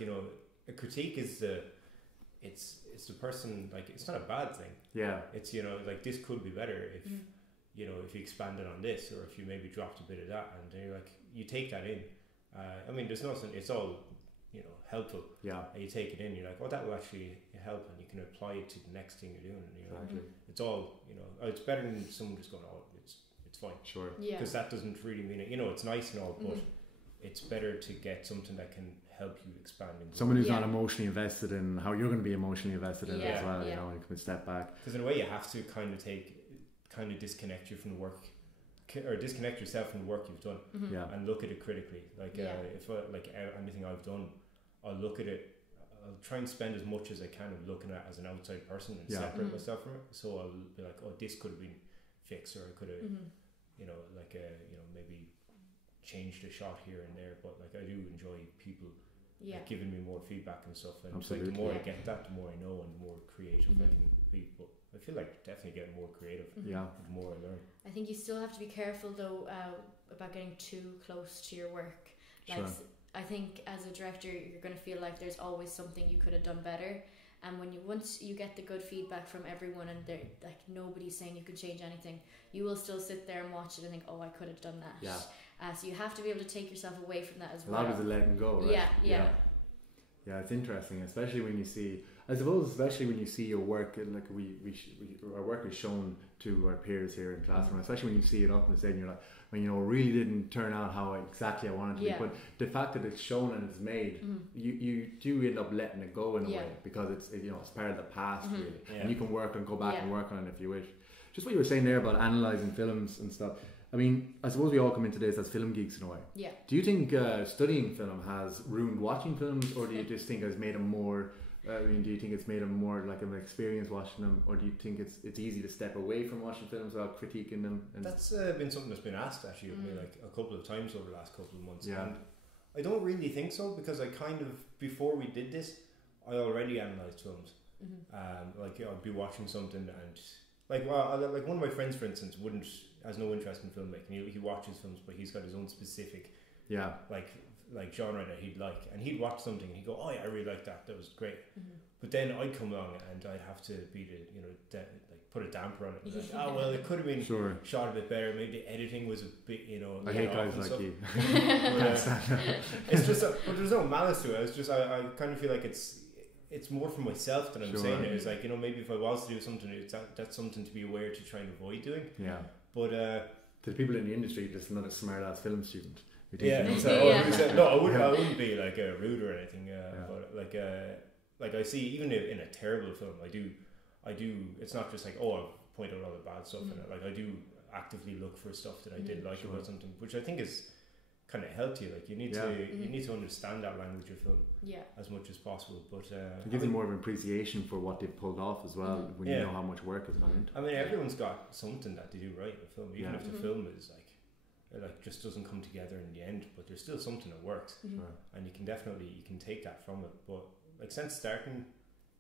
a critique is it's the person, like, it's not a bad thing. Yeah, it's like this could be better if if you expanded on this, or if you maybe dropped a bit of that, and then you're like, you take that in. I mean, there's nothing. It's all helpful. Yeah, and you take it in. You're like, oh, that will actually help, and you can apply it to the next thing you're doing. And it's all it's better than someone just going, oh, it's fine. Sure. Yeah. Because that doesn't really mean it. It's nice and all, but it's better to get something that can help you expand. Someone who's not emotionally invested in how you're going to be emotionally invested in it as well. You can step back. Because in a way, you have to kind of disconnect you from the work, or disconnect yourself from the work you've done, and look at it critically. Like if anything I've done, I'll look at it. I'll try and spend as much as I can of looking at it as an outside person and separate myself from it. So I'll be like, oh, this could have been fixed, or I could have, maybe changed a shot here and there. But like, I do enjoy people giving me more feedback and stuff. And it's like, the more I get that, the more I know and the more creative I can be. But I feel like definitely getting more creative. Yeah, the more I learn. I think you still have to be careful though about getting too close to your work. Like, I think as a director, you're going to feel like there's always something you could have done better. And once you get the good feedback from everyone, and they're like, nobody's saying you can change anything, you will still sit there and watch it and think, oh, I could have done that. Yeah. So you have to be able to take yourself away from that as well. A lot of it letting go, right? Yeah, it's interesting, especially when you see, I suppose, especially when you see your work, and like our work is shown to our peers here in classroom, especially when you see it up and saying, you're like, when it really didn't turn out how exactly I wanted it to be, but the fact that it's shown and it's made, you do end up letting it go in a way, because it's part of the past really, and you can work and go back and work on it if you wish. Just what you were saying there about analysing films and stuff. I mean, I suppose we all come into this as film geeks in a way. Yeah. Do you think studying film has ruined watching films, or do you just think it's made them more? Do you think it's made them more like an experience watching them, or do you think it's easy to step away from watching films without critiquing them? And that's been something that's been asked actually of me like a couple of times over the last couple of months. Yeah. And I don't really think so, because I kind of, before we did this, I already analysed films. I'd be watching something and like one of my friends, for instance, has no interest in filmmaking. He watches films, but he's got his own specific like genre that he'd like, and he'd watch something and he'd go, oh yeah, I really like that was great. But then I'd come along and I'd have to be put a damper on it. Like, oh well, it could have been shot a bit better, maybe the editing was a bit I hate guys like stuff. You it's just but there's no malice to it. It's just I kind of feel like it's more for myself than I'm saying it. It's like, maybe if I was to do something, that's something to be aware to try and avoid doing. Yeah. But to the people in the industry, just another smart ass film student. No, I wouldn't be like rude or anything. But like I see, even in a terrible film, I do. It's not just like, oh, I'll point out all the bad stuff in it. Like, I do actively look for stuff that I did like about something, which I think is kind of healthy. Like, you need to understand that language of film as much as possible. But it gives you more of an appreciation for what they've pulled off as well, when you know how much work has gone into it. I mean, everyone's got something that they do right in a film, even if the film is like it like just doesn't come together in the end, but there's still something that works. Sure. And you can take that from it. But like since starting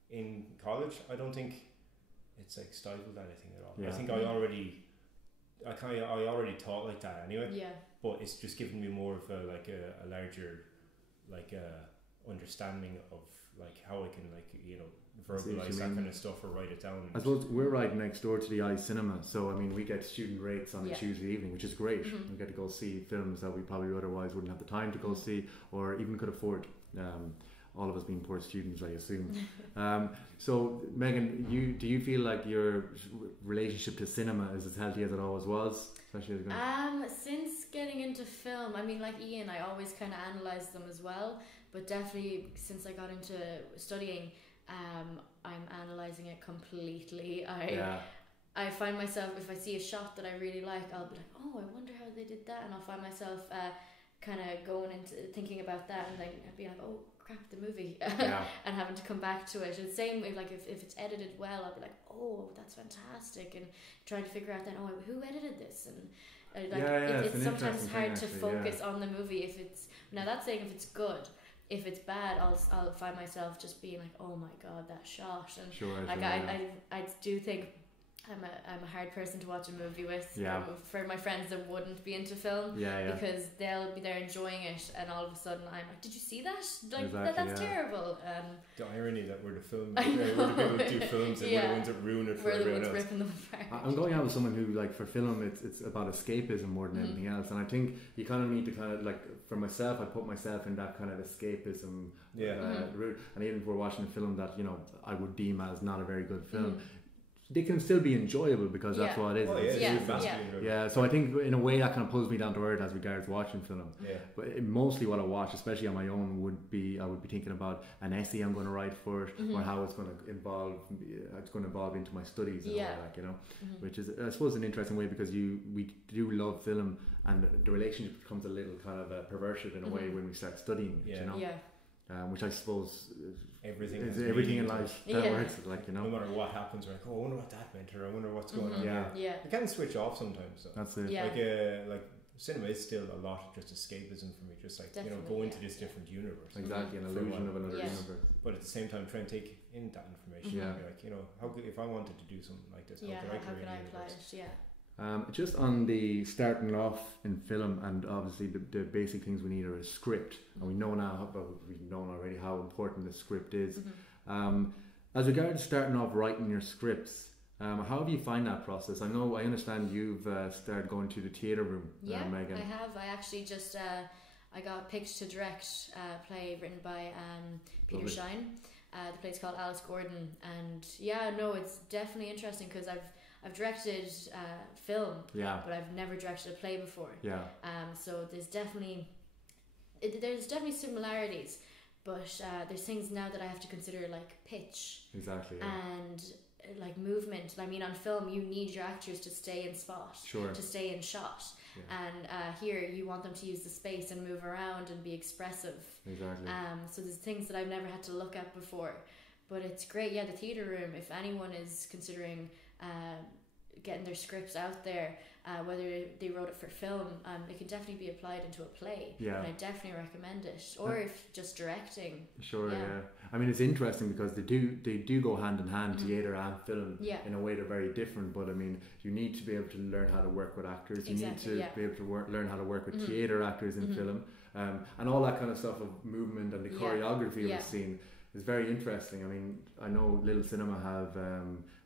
in college, I don't think it's like stifled anything at all. Yeah. I think I already thought like that anyway. Yeah. But it's just given me more of a larger understanding of like how I can verbalize that kind of stuff or write it down. I suppose we're right next door to the I Cinema, so I mean we get student rates on a Tuesday evening, which is great. We get to go see films that we probably otherwise wouldn't have the time to go see or even could afford. All of us being poor students, I assume. So Meaghan, do you feel like your relationship to cinema is as healthy as it always was? Especially as since getting into film, I mean, like Ian, I always kind of analysed them as well, but definitely since I got into studying, I'm analysing it completely. I find myself, if I see a shot that I really like, I'll be like, oh, I wonder how they did that, and I'll find myself kind of going into thinking about that, and then I'd be like, oh crap, the movie, and having to come back to it. And same with like if it's edited well, I'll be like, oh, that's fantastic, and trying to figure out then, oh, who edited this, and it's sometimes hard to focus on the movie if it's, now that's saying if it's good. If it's bad, I'll find myself just being like, oh my god, that shot, and I do think I'm a hard person to watch a movie with. For my friends that wouldn't be into film, because they'll be there enjoying it, and all of a sudden I'm like, did you see that? Like exactly, that's terrible. The irony that we're the film, we're the people who do films, and we're the ones that ruin it for everyone else. Ripping them apart. I'm going out with someone who, like, for film, it's about escapism more than anything else, and I think you kind of need to kind of, like, for myself, I put myself in that kind of escapism route, and even if we're watching a film that I would deem as not a very good film. They can still be enjoyable because that's what it is. So I think in a way that kind of pulls me down to earth as regards watching film. But mostly what I watch, especially on my own, would be thinking about an essay I'm going to write for it, or how it's going to evolve into my studies and all that, which is, I suppose, an interesting way, because we do love film, and the relationship becomes a little kind of perverted in a way when we start studying it, which I suppose everything in life that works, like, no matter what happens, we're like, oh, I wonder what that meant, or I wonder what's going on here. I can switch off sometimes, so. That's it. Like cinema is still a lot just escapism for me, just like go into this different universe, exactly, an illusion of another universe, but at the same time try and take in that information. Like, how could, if I wanted to do something like this, how could I apply it? Just on the starting off in film, and obviously the basic things we need are a script, and we know already how important the script is. As regards starting off writing your scripts, how do you find that process? I understand you've started going to the theatre room, Meaghan. I have. I actually just I got picked to direct a play written by Peter Shine. The play's called Alice Gordon, and it's definitely interesting because I've directed film, but I've never directed a play before. So there's definitely similarities, but there's things now that I have to consider, like pitch, and like movement. I mean, on film you need your actors to stay in spot, to stay in shot, and here you want them to use the space and move around and be expressive. So there's things that I've never had to look at before, but it's great. The theatre room, if anyone is considering getting their scripts out there, whether they wrote it for film, it can definitely be applied into a play, and I definitely recommend it, or if just directing. I mean, it's interesting because they do go hand in hand, theatre and film. In a way they're very different, but I mean, you need to be able to learn how to work with actors, you need to be able to learn how to work with theatre actors in film, and all that kind of stuff of movement and the choreography we've seen is very interesting. I mean, I know Little Cinema have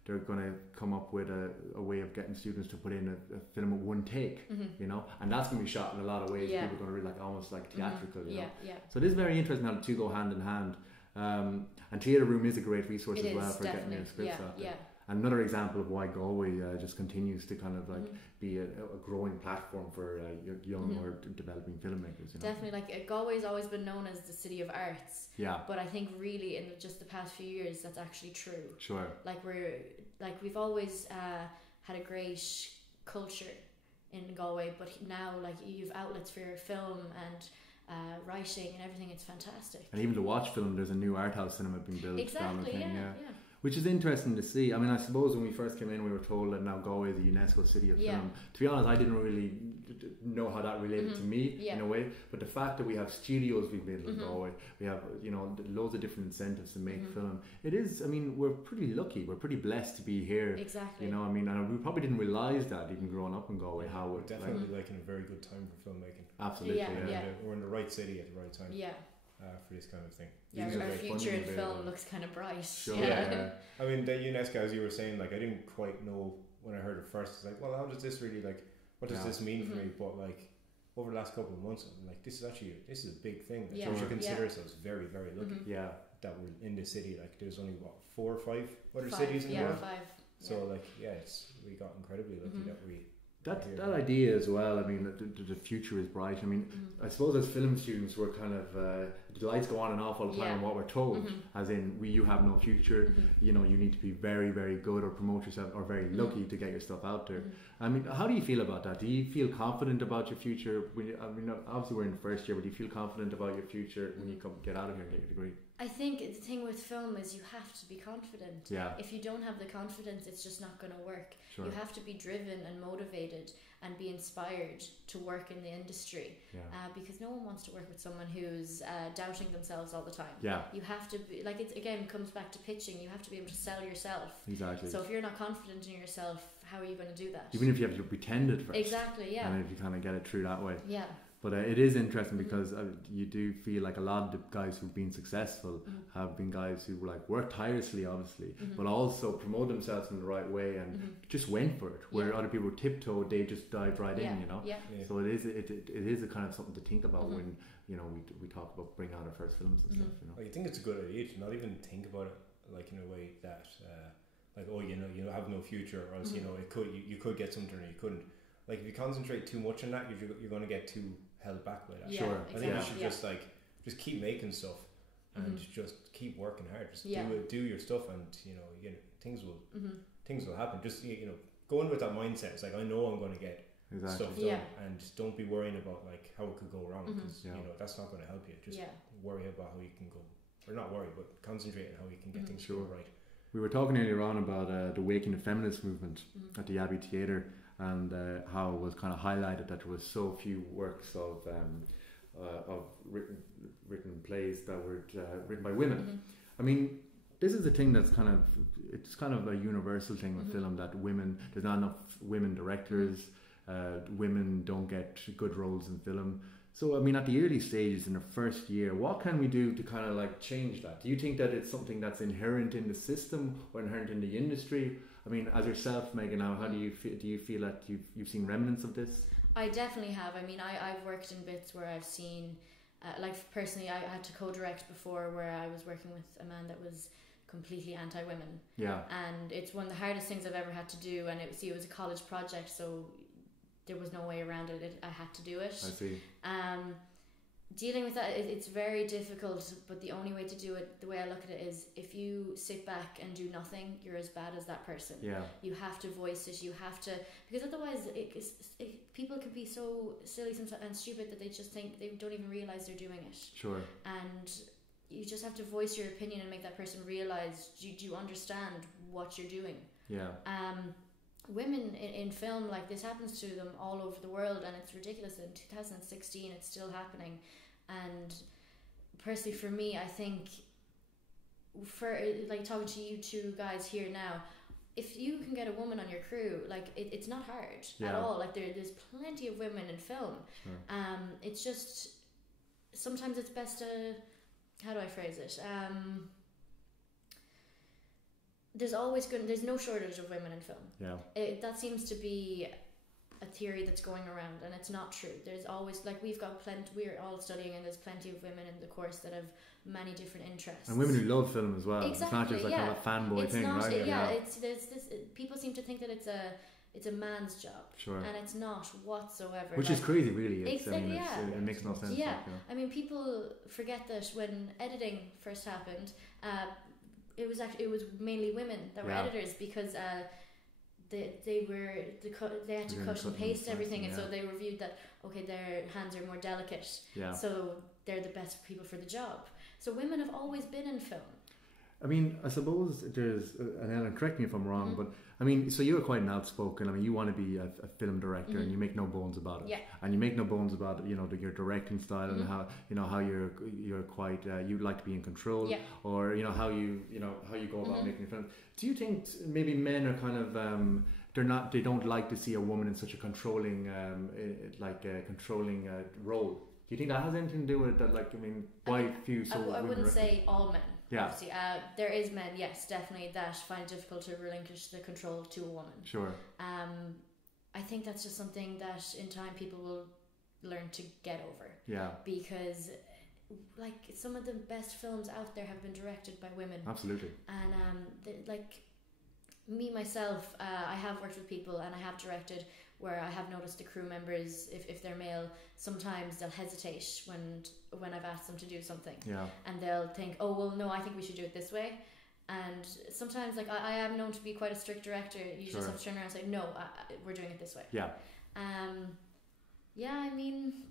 they're going to come up with a way of getting students to put in a film at one take, and that's going to be shot in a lot of ways. People are going to read like almost like theatrical, So it is very interesting how the two go hand in hand. And theatre room is a great resource as well for getting your scripts out there. Another example of why Galway just continues to kind of like be a growing platform for young or developing filmmakers. Definitely, like Galway's always been known as the city of arts. But I think really in just the past few years that's actually true. Like we've always had a great culture in Galway, but now like you've outlets for your film and writing and everything. It's fantastic. And even to watch film, there's a new art house cinema being built. Which is interesting to see. I mean, I suppose when we first came in, we were told that now Galway is a UNESCO City of Film. To be honest, I didn't really know how that related to me in a way. But the fact that we have studios we've built in Galway, we have loads of different incentives to make film. It is. I mean, we're pretty lucky. We're pretty blessed to be here. Exactly. You know, I mean, and we probably didn't realise that even growing up in Galway. How we're definitely like in a very good time for filmmaking. Absolutely. We're in the right city at the right time. Yeah. For this kind of thing. Yeah, our future in film looks kind of bright. Sure. I mean, the UNESCO, as you were saying, like I didn't quite know when I heard it first. It's like, well, how does this really like? What does this mean for me? But like over the last couple of months, I'm like, this is a big thing. Like, we should consider ourselves very, very lucky. That we're in the city. Like, there's only 4 or 5 other cities in the world. 5. So like, we got incredibly lucky that we. That idea as well. I mean, the future is bright. I mean, I suppose as film students, we're kind of the lights go on and off all the time. And what we're told, as in, you have no future. You know, you need to be very, very good or promote yourself, or very lucky to get your stuff out there. I mean, how do you feel about that? Do you feel confident about your future? I mean, obviously we're in the first year, but do you feel confident about your future when you get out of here and get your degree? I think the thing with film is you have to be confident. Yeah. If you don't have the confidence, it's just not going to work. Sure. You have to be driven and motivated and be inspired to work in the industry. Because no one wants to work with someone who's doubting themselves all the time. Yeah. You have to be, like, it again comes back to pitching. You have to be able to sell yourself. Exactly. So if you're not confident in yourself, how are you going to do that? Even if you have to pretend it first. Exactly, yeah. And if you kind of get it through that way. Yeah. But it is interesting because you do feel like a lot of the guys who've been successful have been guys who like work tirelessly, obviously, but also promote themselves in the right way and just went for it. Where other people tiptoed, they just dived right in, you know. Yeah. So it is a kind of something to think about when we talk about bringing out our first films and stuff. You know, I think it's a good idea to not even think about it like in a way that like, oh, you have no future, or else you could get something or you couldn't. Like if you concentrate too much on that, you're going to get too held back by that. Sure. I think you should just keep making stuff and just keep working hard. Just do your stuff, and things will happen. Just go in with that mindset. It's like, I know I'm going to get stuff done, and don't be worrying about like how it could go wrong, because that's not going to help you. Just worry about how you can go, or not worry, but concentrate on how you can get things to go right. We were talking earlier on about the Waking the Feminist movement at the Abbey Theatre, and how it was kind of highlighted that there was so few works of written plays that were written by women. I mean, this is a thing that's kind of a universal thing with film, that there's not enough women directors, women don't get good roles in film. So I mean, at the early stages in the first year, what can we do to kind of like change that? Do you think that it's something that's inherent in the system or inherent in the industry? I mean, as yourself, Meaghan, now, how do you feel? Do you feel that you've seen remnants of this? I definitely have. I mean, I've worked in bits where I've seen, like personally, I had to co-direct before, where I was working with a man that was completely anti-women. Yeah. And it's one of the hardest things I've ever had to do, and it was a college project, so there was no way around it. I had to do it. I see. Dealing with that, it's very difficult, but the only way to do it, the way I look at it, is if you sit back and do nothing, you're as bad as that person. Yeah. You have to voice it, you have to, because otherwise people can be so silly and stupid that they just think, they don't even realise they're doing it. Sure. And you just have to voice your opinion and make that person realise, do you understand what you're doing? Yeah. Women in film, like, this happens to them all over the world, and it's ridiculous. In 2016 it's still happening. And personally, for me, I think, for like talking to you two guys here now, if you can get a woman on your crew, like, it's not hard at all. Like, there's plenty of women in film. Sure. It's just sometimes it's best to, how do I phrase it, there's no shortage of women in film. Yeah. That seems to be a theory that's going around, and it's not true. There's always, like, we're all studying, and there's plenty of women in the course that have many different interests. And women who love film as well. Exactly, it's not just like a fanboy thing, right? There's this, people seem to think that it's a man's job. Sure. And it's not whatsoever. Which is crazy, really. Exactly, it makes no sense. Yeah. I mean, people forget that when editing first happened, it was mainly women that were editors, because they had to cut and paste everything, and so they were viewed that, okay, their hands are more delicate, so they're the best people for the job. So women have always been in film. I mean, I suppose there's, and Ellen, correct me if I'm wrong, but I mean, so you're quite an outspoken. I mean, you want to be a film director, and you make no bones about it. Yeah. And you make no bones about it. You know, your directing style and how you're quite you like to be in control, or how you go about making film. Do you think maybe men are kind of they don't like to see a woman in such a controlling role? Do you think that has anything to do with that? Like, I mean, why few so women? I wouldn't say all men. Yeah. Obviously, there is men, yes, definitely, that find it difficult to relinquish the control to a woman. Sure. I think that's just something that in time people will learn to get over. Yeah. Because, like, some of the best films out there have been directed by women. Absolutely. And like me myself, I have worked with people and I have directed where I have noticed the crew members, if they're male, sometimes they'll hesitate when I've asked them to do something. Yeah. And they'll think, oh, well, no, I think we should do it this way. And sometimes, like, I am known to be quite a strict director. You just have to turn around and say, no, we're doing it this way. Yeah. Yeah, I mean...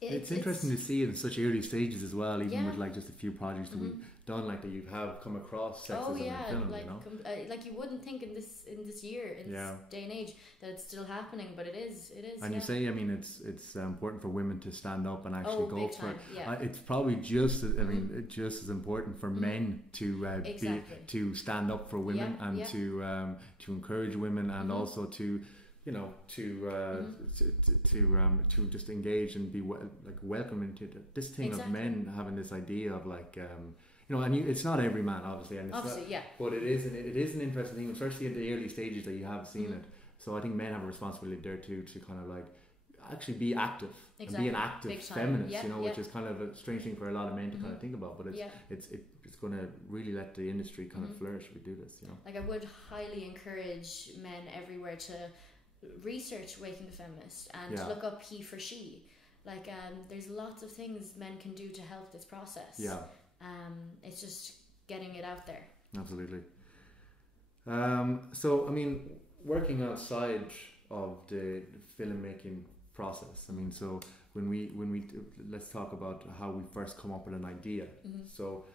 It's interesting to see it in such early stages as well, even with like just a few projects that we've done, like that you have come across sexism in film, like, like you wouldn't think in this year, in this day and age, that it's still happening, but it is. And you say, I mean, it's important for women to stand up and actually go for it. Yeah. It's probably just, just as important for men to to stand up for women and to encourage women and also to to just engage and be welcome into this thing of men having this idea of like and it's not every man obviously, and it's but it is an interesting thing, especially at the early stages that you have seen it. So I think men have a responsibility there too, to kind of like actually be active and be an active feminist, which is kind of a strange thing for a lot of men to kind of think about, but it's going to really let the industry kind of flourish if we do this. Like, I would highly encourage men everywhere to research Waking the Feminist and to look up he for she. Like, there's lots of things men can do to help this process. It's just getting it out there. Absolutely. So I mean, working outside of the filmmaking process, I mean, so when we let's talk about how we first come up with an idea. So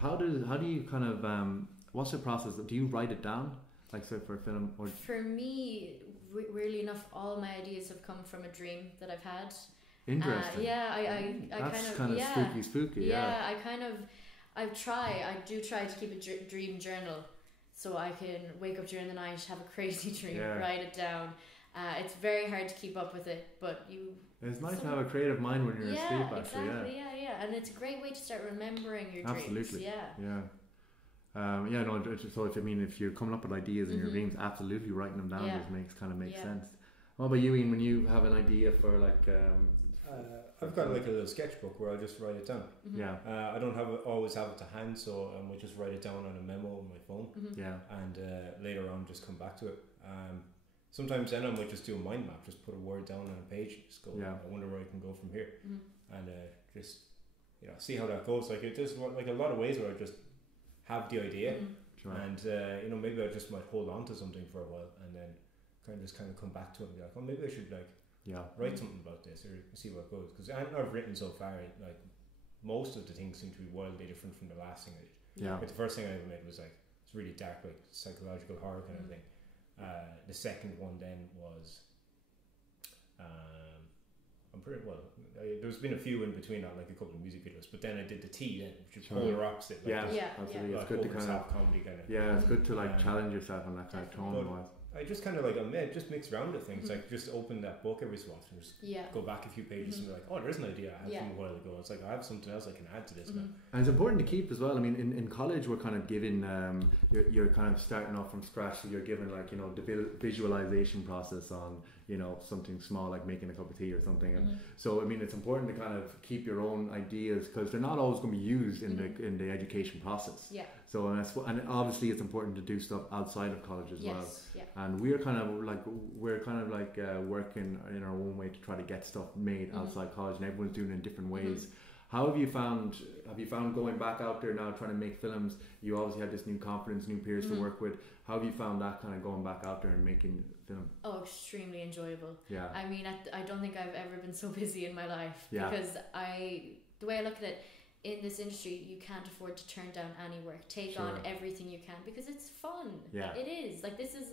how do you kind of what's the process? Do you write it down, like, so for a film? Or for me, weirdly enough, all my ideas have come from a dream that I've had. Interesting. I kind of spooky. I do try to keep a dream journal, so I can wake up during the night, have a crazy dream, write it down. It's very hard to keep up with it, but it's nice to have a creative mind when you're asleep, actually. Exactly, and it's a great way to start remembering your dreams. Absolutely. So if you're coming up with ideas in your dreams, absolutely writing them down just makes sense. What about you, Ian, when you have an idea for like I've got like a little sketchbook where I just write it down. I don't always have it to hand, so I might just write it down on a memo on my phone. And later on just come back to it. Sometimes then I might just do a mind map, just put a word down on a page, just go, I wonder where I can go from here, and just see how that goes. Like, there's like a lot of ways where I just have the idea, and maybe I just might hold on to something for a while, and then kind of come back to it and be like, oh, maybe I should write something about this or see where it goes. Because I've written so far, like, most of the things seem to be wildly different from the last thing I did. Like, the first thing I ever made was like, it's really dark, like psychological horror kind of thing. The second one then was there's been a few in between that, like a couple of music videos, but then I did the T then, which is polar opposite. Like absolutely. It's good to kind of comedy kind of. It's good to like challenge yourself on that kind of tone wise. I just kind of like just mix around with things, like just open that book every so often, just go back a few pages and be like, oh, there's an idea I had from a while ago. It's like, I have something else I can add to this now. And it's important to keep as well. I mean, in college we're kind of given you're kind of starting off from scratch, so you're given like the visualization process on something small like making a cup of tea or something. And so I mean, it's important to kind of keep your own ideas, because they're not always going to be used in the education process. So and obviously it's important to do stuff outside of college as well. And we're kind of like working in our own way to try to get stuff made outside college, and everyone's doing it in different ways. How have you found going back out there now trying to make films? You obviously had this new confidence, new peers to work with. How have you found that kind of going back out there and making film? Oh, extremely enjoyable. I mean, I don't think I've ever been so busy in my life, because the way I look at it, in this industry, you can't afford to turn down any work. Take Sure. on everything you can because it's fun. Yeah. It is. Like this is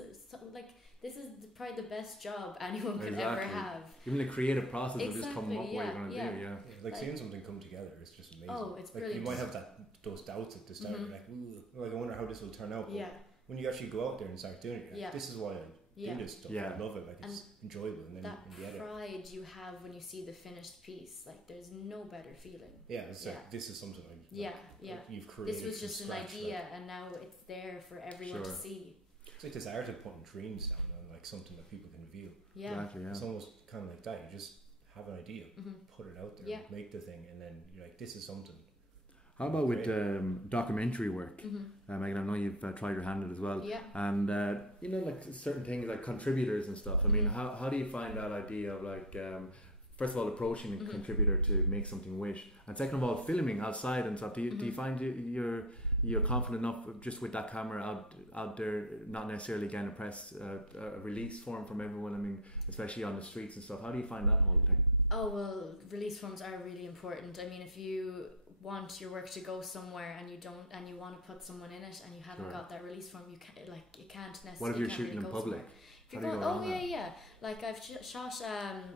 probably the best job anyone could ever Exactly. have. Even the creative process of just coming Exactly, up with what you're going to yeah. do. Yeah. Like seeing something come together is just amazing. Oh, it's like brilliant. you might have those doubts at the start. You're like, ooh, like I wonder how this will turn out. But Yeah. when you actually go out there and start doing it, Yeah. this is why I Yeah. do this stuff. Yeah. I love it. Like it's enjoyable, and then That in the edit, pride you have when you see the finished piece, like there's no better feeling. yeah, it's Yeah. like this is something like, Yeah, like, yeah. you've created. This was from just an scratch, idea, like. and now it's there for everyone to Sure. see. It's like this art of putting dreams down on like something that people can view. Yeah. Exactly. Yeah. It's almost kind of like that. You just have an idea, Mhm. put it out there, Yeah. make the thing, and then you're like, this is something. How about with documentary work? Mhm. Meaghan, I know you've tried your hand at it as well. Yeah. And you know, like certain things like contributors and stuff. I mean, Mhm. how do you find that idea of like, first of all, approaching a Mhm. contributor to make something wish, and second of all, filming outside and stuff. Do you Mhm. find you're confident enough just with that camera out there, not necessarily getting a release form from everyone? I mean, especially on the streets and stuff. How do you find that whole thing? Oh well, release forms are really important. I mean, if you want your work to go somewhere and you want to put someone in it and you haven't Right. got that release form, you can't necessarily. What if you're can't shooting really in go public? somewhere. If you're How do you going, go around that? Like I've shot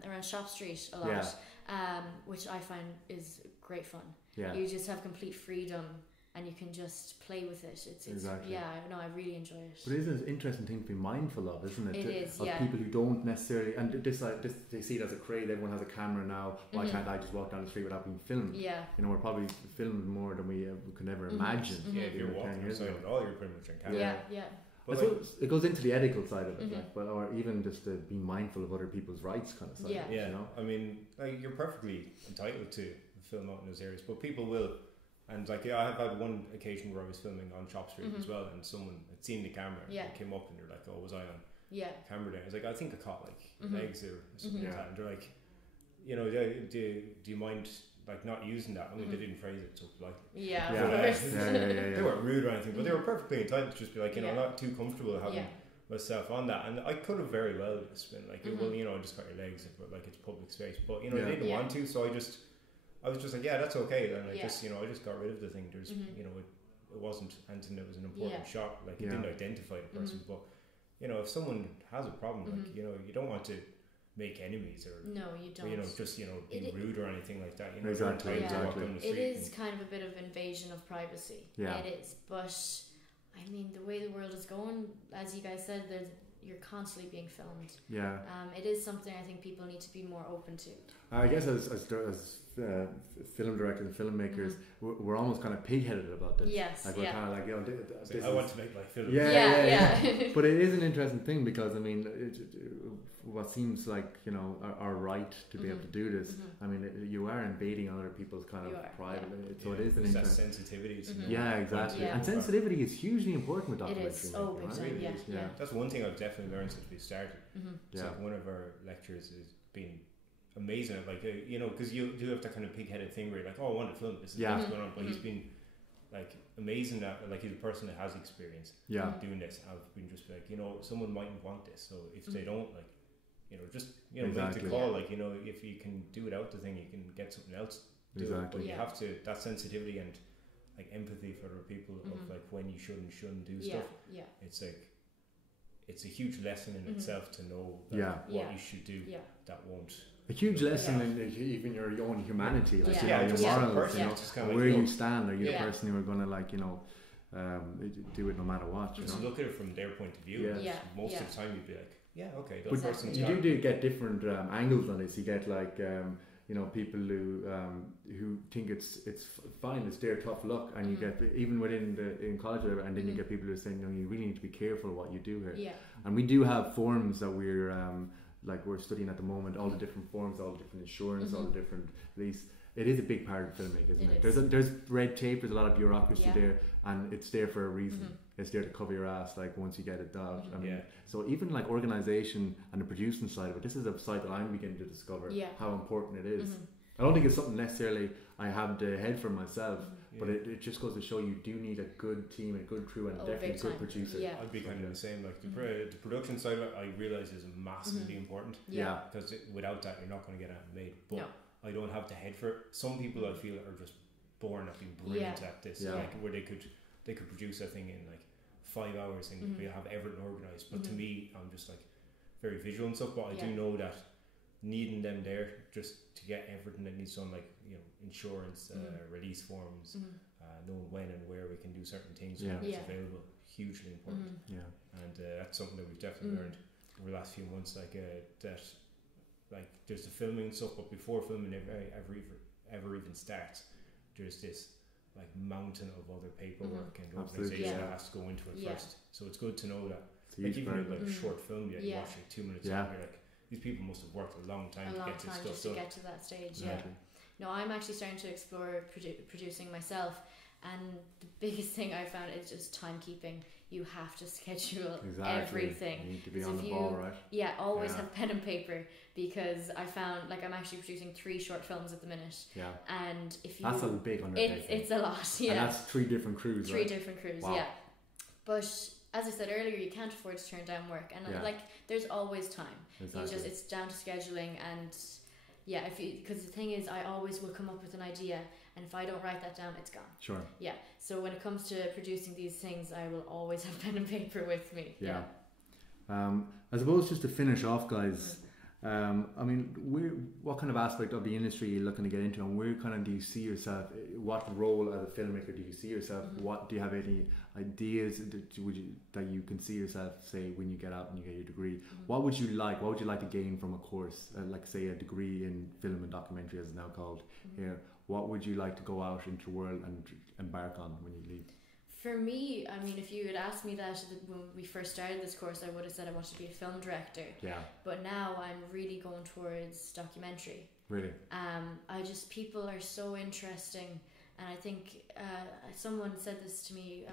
around Shop Street a lot, which I find is great fun. Yeah. You just have complete freedom and you can just play with it. It's Exactly. yeah, no, I really enjoy it. But it is an interesting thing to be mindful of, isn't it? It is, of yeah. people who don't necessarily, and this they see it as a craze. Everyone has a camera now. Why Mhm. can't I just walk down the street without being filmed? Yeah. You know, we're probably filming more than we could ever Mhm. imagine. Mhm. Yeah, if you're 10 walking years outside ago. at all, you're pretty much on camera. Yeah. I But like, suppose it goes into the ethical side of it, Mhm. like, but or even just to be mindful of other people's rights, kind of side. Yeah. Of it, yeah, you know. I mean, like you're perfectly entitled to film out in those areas, but people will. And like, yeah, I've had one occasion where I was filming on Chop Street as Mhm. well, and someone had seen the camera and Yeah. they came up and they're like, "Oh, was I on Yeah. camera there?" I was like, "I think I caught like Mhm. legs or something Mhm. like that." And they're like, "You know, do you mind like not using that?" I mean, they Mhm. didn't phrase it so politely. Yeah. Yeah. Of course. Yeah. They weren't rude or anything, but they were perfectly entitled to just be like, you know, Yeah. not too comfortable having Yeah. myself on that. And I could have very well just been like, Mhm. well, you know, I just got your legs, but like it's public space. But you know, Yeah. they didn't Yeah. want to, so I was just like, yeah, that's okay. And I Yeah. just, you know, I just got rid of the thing. There's, Mhm. you know, it wasn't anything that was an important Yeah. shot. Like it Yeah. didn't identify the person. Mhm. But you know, if someone has a problem, like Mhm. you know, you don't want to make enemies or. No, you don't. You know, just be It- rude or anything like that. You know, Exactly, you're entitled to walk exactly. down the It street is kind of a bit of invasion of privacy. Yeah. It is, but I mean, the way the world is going, as you guys said, you're constantly being filmed. Yeah. It is something I think people need to be more open to. I guess as film directors and filmmakers, we're almost kind of pig-headed about this. Yes, Like we're yeah. kind of like, you know, It's this like, I is- want to make like film. Yeah. But it is an interesting thing because I mean, what seems like, you know, our right to be able to do this. Mhm. I mean, you are invading other people's kind You of are, private. yeah. So it is an There's that interesting. sensitivity. To Mhm. know Yeah, when exactly. to Yeah. And go back. sensitivity is hugely important with It documentary is. making, Oh, big right? time. Really Yeah, is. yeah. That's one thing I've definitely learned since we started. Mhm. It's Yeah. like one of our lectures has been amazing at like you know, because you do have that kind of pig-headed thing where you're like, oh, I want to film this is Yeah. what's going on, but he's Mhm. been like amazing at like he's a person that has experience Yeah. doing this. I've been just like, you know, someone mightn't want this, so if they Mhm. don't, like, you know, just, you know, make Exactly. the call. Yeah. Like, you know, if you can do without the thing, you can get something else to do it, Exactly. but you Yeah. have to, that sensitivity and like empathy for other people Mhm. of like when you should and shouldn't do Yeah, stuff. yeah, It's like it's a huge lesson in Mhm. itself to know like, Yeah. what Yeah. you should do yeah. that won't. A huge lesson Yeah. in even your own humanity, like Yeah. you Yeah, know, just your as a morals, person, you know, it's just kinda and like, where you know, you stand. Are you Yeah. the person who are going to like, you know, do it no matter what? You just know? look at it from their point of view. Yeah. and Yeah, most yeah. of the time you'd be like, yeah, okay, that But person's you got do get different angles on this. You get like you know, people who think it's fine, it's their tough luck, and you Mhm. get even in college, and then you Mhm. get people who are saying, no, you really need to be careful what you do here. Yeah. And we do have forms that we're studying at the moment, all the different forms, all the different insurance, all the different lease. It is a big part of filmmaking, isn't it? It is. There's red tape, there's a lot of bureaucracy Yeah. there, and it's there for a reason. Mhm. It's there to cover your ass, like once you get it done. Mhm. I mean, Yeah. so even like organization and the producing side of it, this is a side that I'm beginning to discover Yeah. how important it is. Mhm. I don't think it's something necessarily I have the head for myself, Mhm. but it just goes to show you do need a good team, a good crew, and Oh, definitely big good time. producer. Yeah. I'd be kind of the same. Like the, Mhm. the production side of it, I realise is massively Mhm. important Yeah. because without that, you're not going to get it made. But No. I don't have the head for it. Some people I feel are just born at being brilliant at this, like where they could produce a thing in like 5 hours and we have everything organised. But to me, I'm just like very visual and stuff. But I do know that needing them there just to get everything that needs done, like insurance, release forms, knowing when and where we can do certain things when it's available, hugely important. And that's something that we've definitely learned over the last few months. Like that, like there's the filming and stuff, but before filming ever even starts, there's this like mountain of other paperwork and organisation that has to go into it first. So it's good to know that. Like even in like a short film, you watch like 2 minutes and you're like, these people must have worked a long time to get this stuff done. To get to that stage. No, I'm actually starting to explore producing myself, and the biggest thing I found is just timekeeping. You have to schedule everything. You need to be on the ball, right? Yeah, always have pen and paper, because I found like I'm actually producing 3 short films at the minute. Yeah. And if you, that's a big undertaking. It's a lot. Yeah. And that's 3 different crews. 3 different crews. Wow. Yeah. But as I said earlier, you can't afford to turn down work, and like there's always time. Exactly. It's down to scheduling, and because the thing is, I always will come up with an idea, and if I don't write that down, it's gone. Sure. Yeah. So when it comes to producing these things, I will always have pen and paper with me. Yeah. I suppose just to finish off, guys. I mean, what kind of aspect of the industry are you looking to get into, and where kind of do you see yourself? What role as a filmmaker do you see yourself? What do you have any ideas that you can see yourself, say, when you get out and you get your degree? What would you like to gain from a course, like say a degree in film and documentary, as it's now called here? What would you like to go out into the world and embark on when you leave? For me, I mean, if you had asked me that when we first started this course, I would have said I wanted to be a film director. Yeah. But now I'm really going towards documentary. Really? People are so interesting, and I think someone said this to me.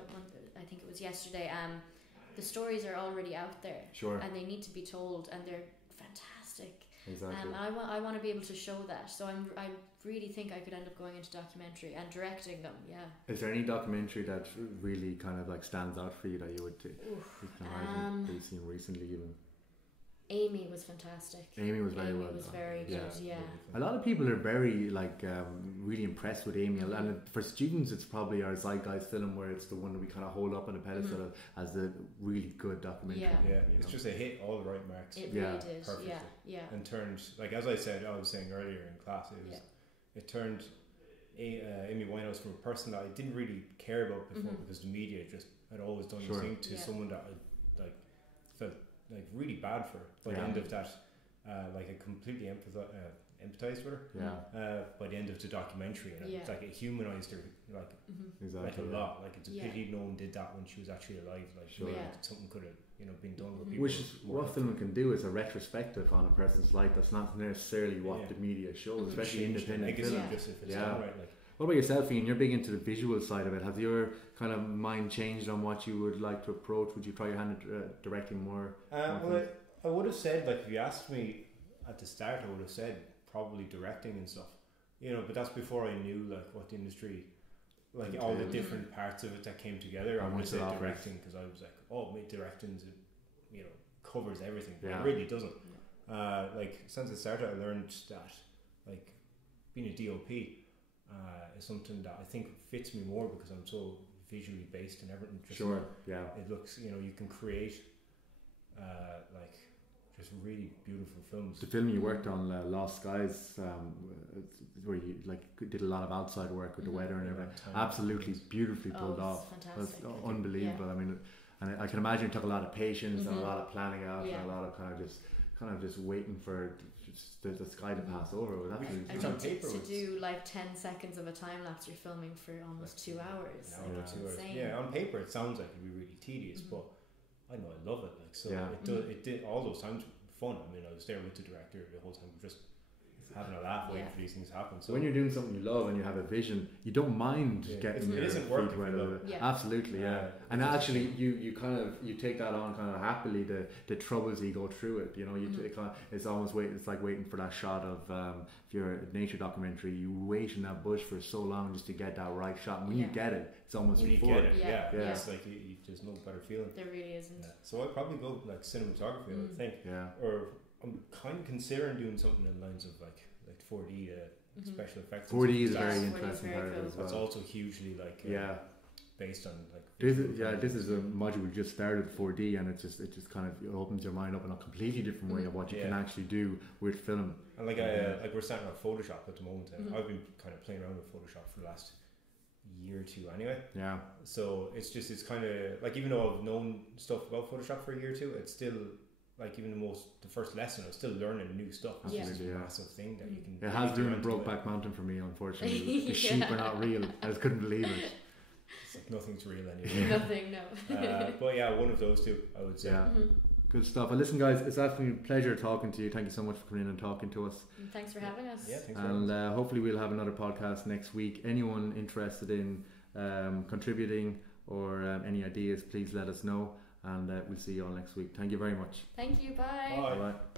I think it was yesterday. The stories are already out there. Sure. And they need to be told, and they're fantastic. Exactly. I want to be able to show that. So I really think I could end up going into documentary and directing them. Yeah. Is there any documentary that really kind of like stands out for you that you would you can imagine that you've seen recently even? Amy was fantastic. Amy was very well. Amy was very good. Yeah. A lot of people are very really impressed with Amy, and for students, it's probably our zeitgeist film where it's the one that we kind of hold up on a pedestal as the really good documentary. Yeah, it's just a hit all the right marks. It really did. Perfectly. Yeah. And turned, like as I was saying earlier in class, it turned Amy Winehouse from a person that I didn't really care about before because the media just had always done this thing to someone that I felt like really bad for. By the end of that, I completely empathized with her. By the end of the documentary, and it humanized her like a lot. Like it's a pity no one did that when she was actually alive. Something could have been done with people. Which is what film can do, is a retrospective on a person's life. That's not necessarily what the media shows, especially independent film. Just if it's done right, What about yourself, Ian? You're big into the visual side of it. Has your kind of mind changed on what you would like to approach? Would you try your hand at directing more? I would have said, like, if you asked me at the start, I would have said probably directing and stuff. But that's before I knew like what the industry, like all the different parts of it that came together. I would have said directing, because I was like, directing covers everything, but it really doesn't. Since I started, I learned that like being a DOP is something that I think fits me more, because I'm so visually based and everything. It looks, you can create just really beautiful films. The film you worked on, Lost Skies, where you did a lot of outside work with the weather and everything, absolutely beautifully pulled off. Fantastic. That's unbelievable. I mean, and I can imagine it took a lot of patience and a lot of planning out and a lot of kind of just waiting for the sky to pass over. To do like 10 seconds of a time lapse, you're filming for almost 2 hours. Insane. Yeah, on paper it sounds like it'd be really tedious, but I know I love it. It did all those times fun. I mean, I was there with the director the whole time, just having a laugh waiting for these things to happen. So when you're doing something you love and you have a vision, you don't mind getting your feet wet over it. Absolutely, and actually you take that on kind of happily, the troubles you go through it. It's almost it's like waiting for that shot of if you're a nature documentary, you wait in that bush for so long just to get that right shot, and when you get it, it's almost when before. You get it, it's like there's no better feeling. There really isn't. So I'd probably go like cinematography, I would think. Or I'm kind of considering doing something in lines of like like 4D special effects. 4D is a That's- very 4D is interesting very part of it cool. as well. That's also hugely like Yeah. based on like. This is a module we just started 4D, and it just kind of opens your mind up in a completely different way of what you can actually do with film. And like we're starting on Photoshop at the moment, and I've been kind of playing around with Photoshop for the last year or two anyway. Yeah. So it's kind of like, even though I've known stuff about Photoshop for a year or two, it's still like even the first lesson, I'm still learning new stuff. It's just a massive thing that you can. It has been a Brokeback Mountain for me, unfortunately. The sheep are not real. I just couldn't believe it. It's like nothing's real anymore. Nothing, no. But yeah, one of those two, I would say. Yeah. Good stuff. Well, listen, guys, it's absolutely a pleasure talking to you. Thank you so much for coming in and talking to us. And thanks for having us. Yeah, thanks for having us. And hopefully we'll have another podcast next week. Anyone interested in contributing or any ideas, please let us know. And we'll see you all next week. Thank you very much. Thank you. Bye. Bye. Bye.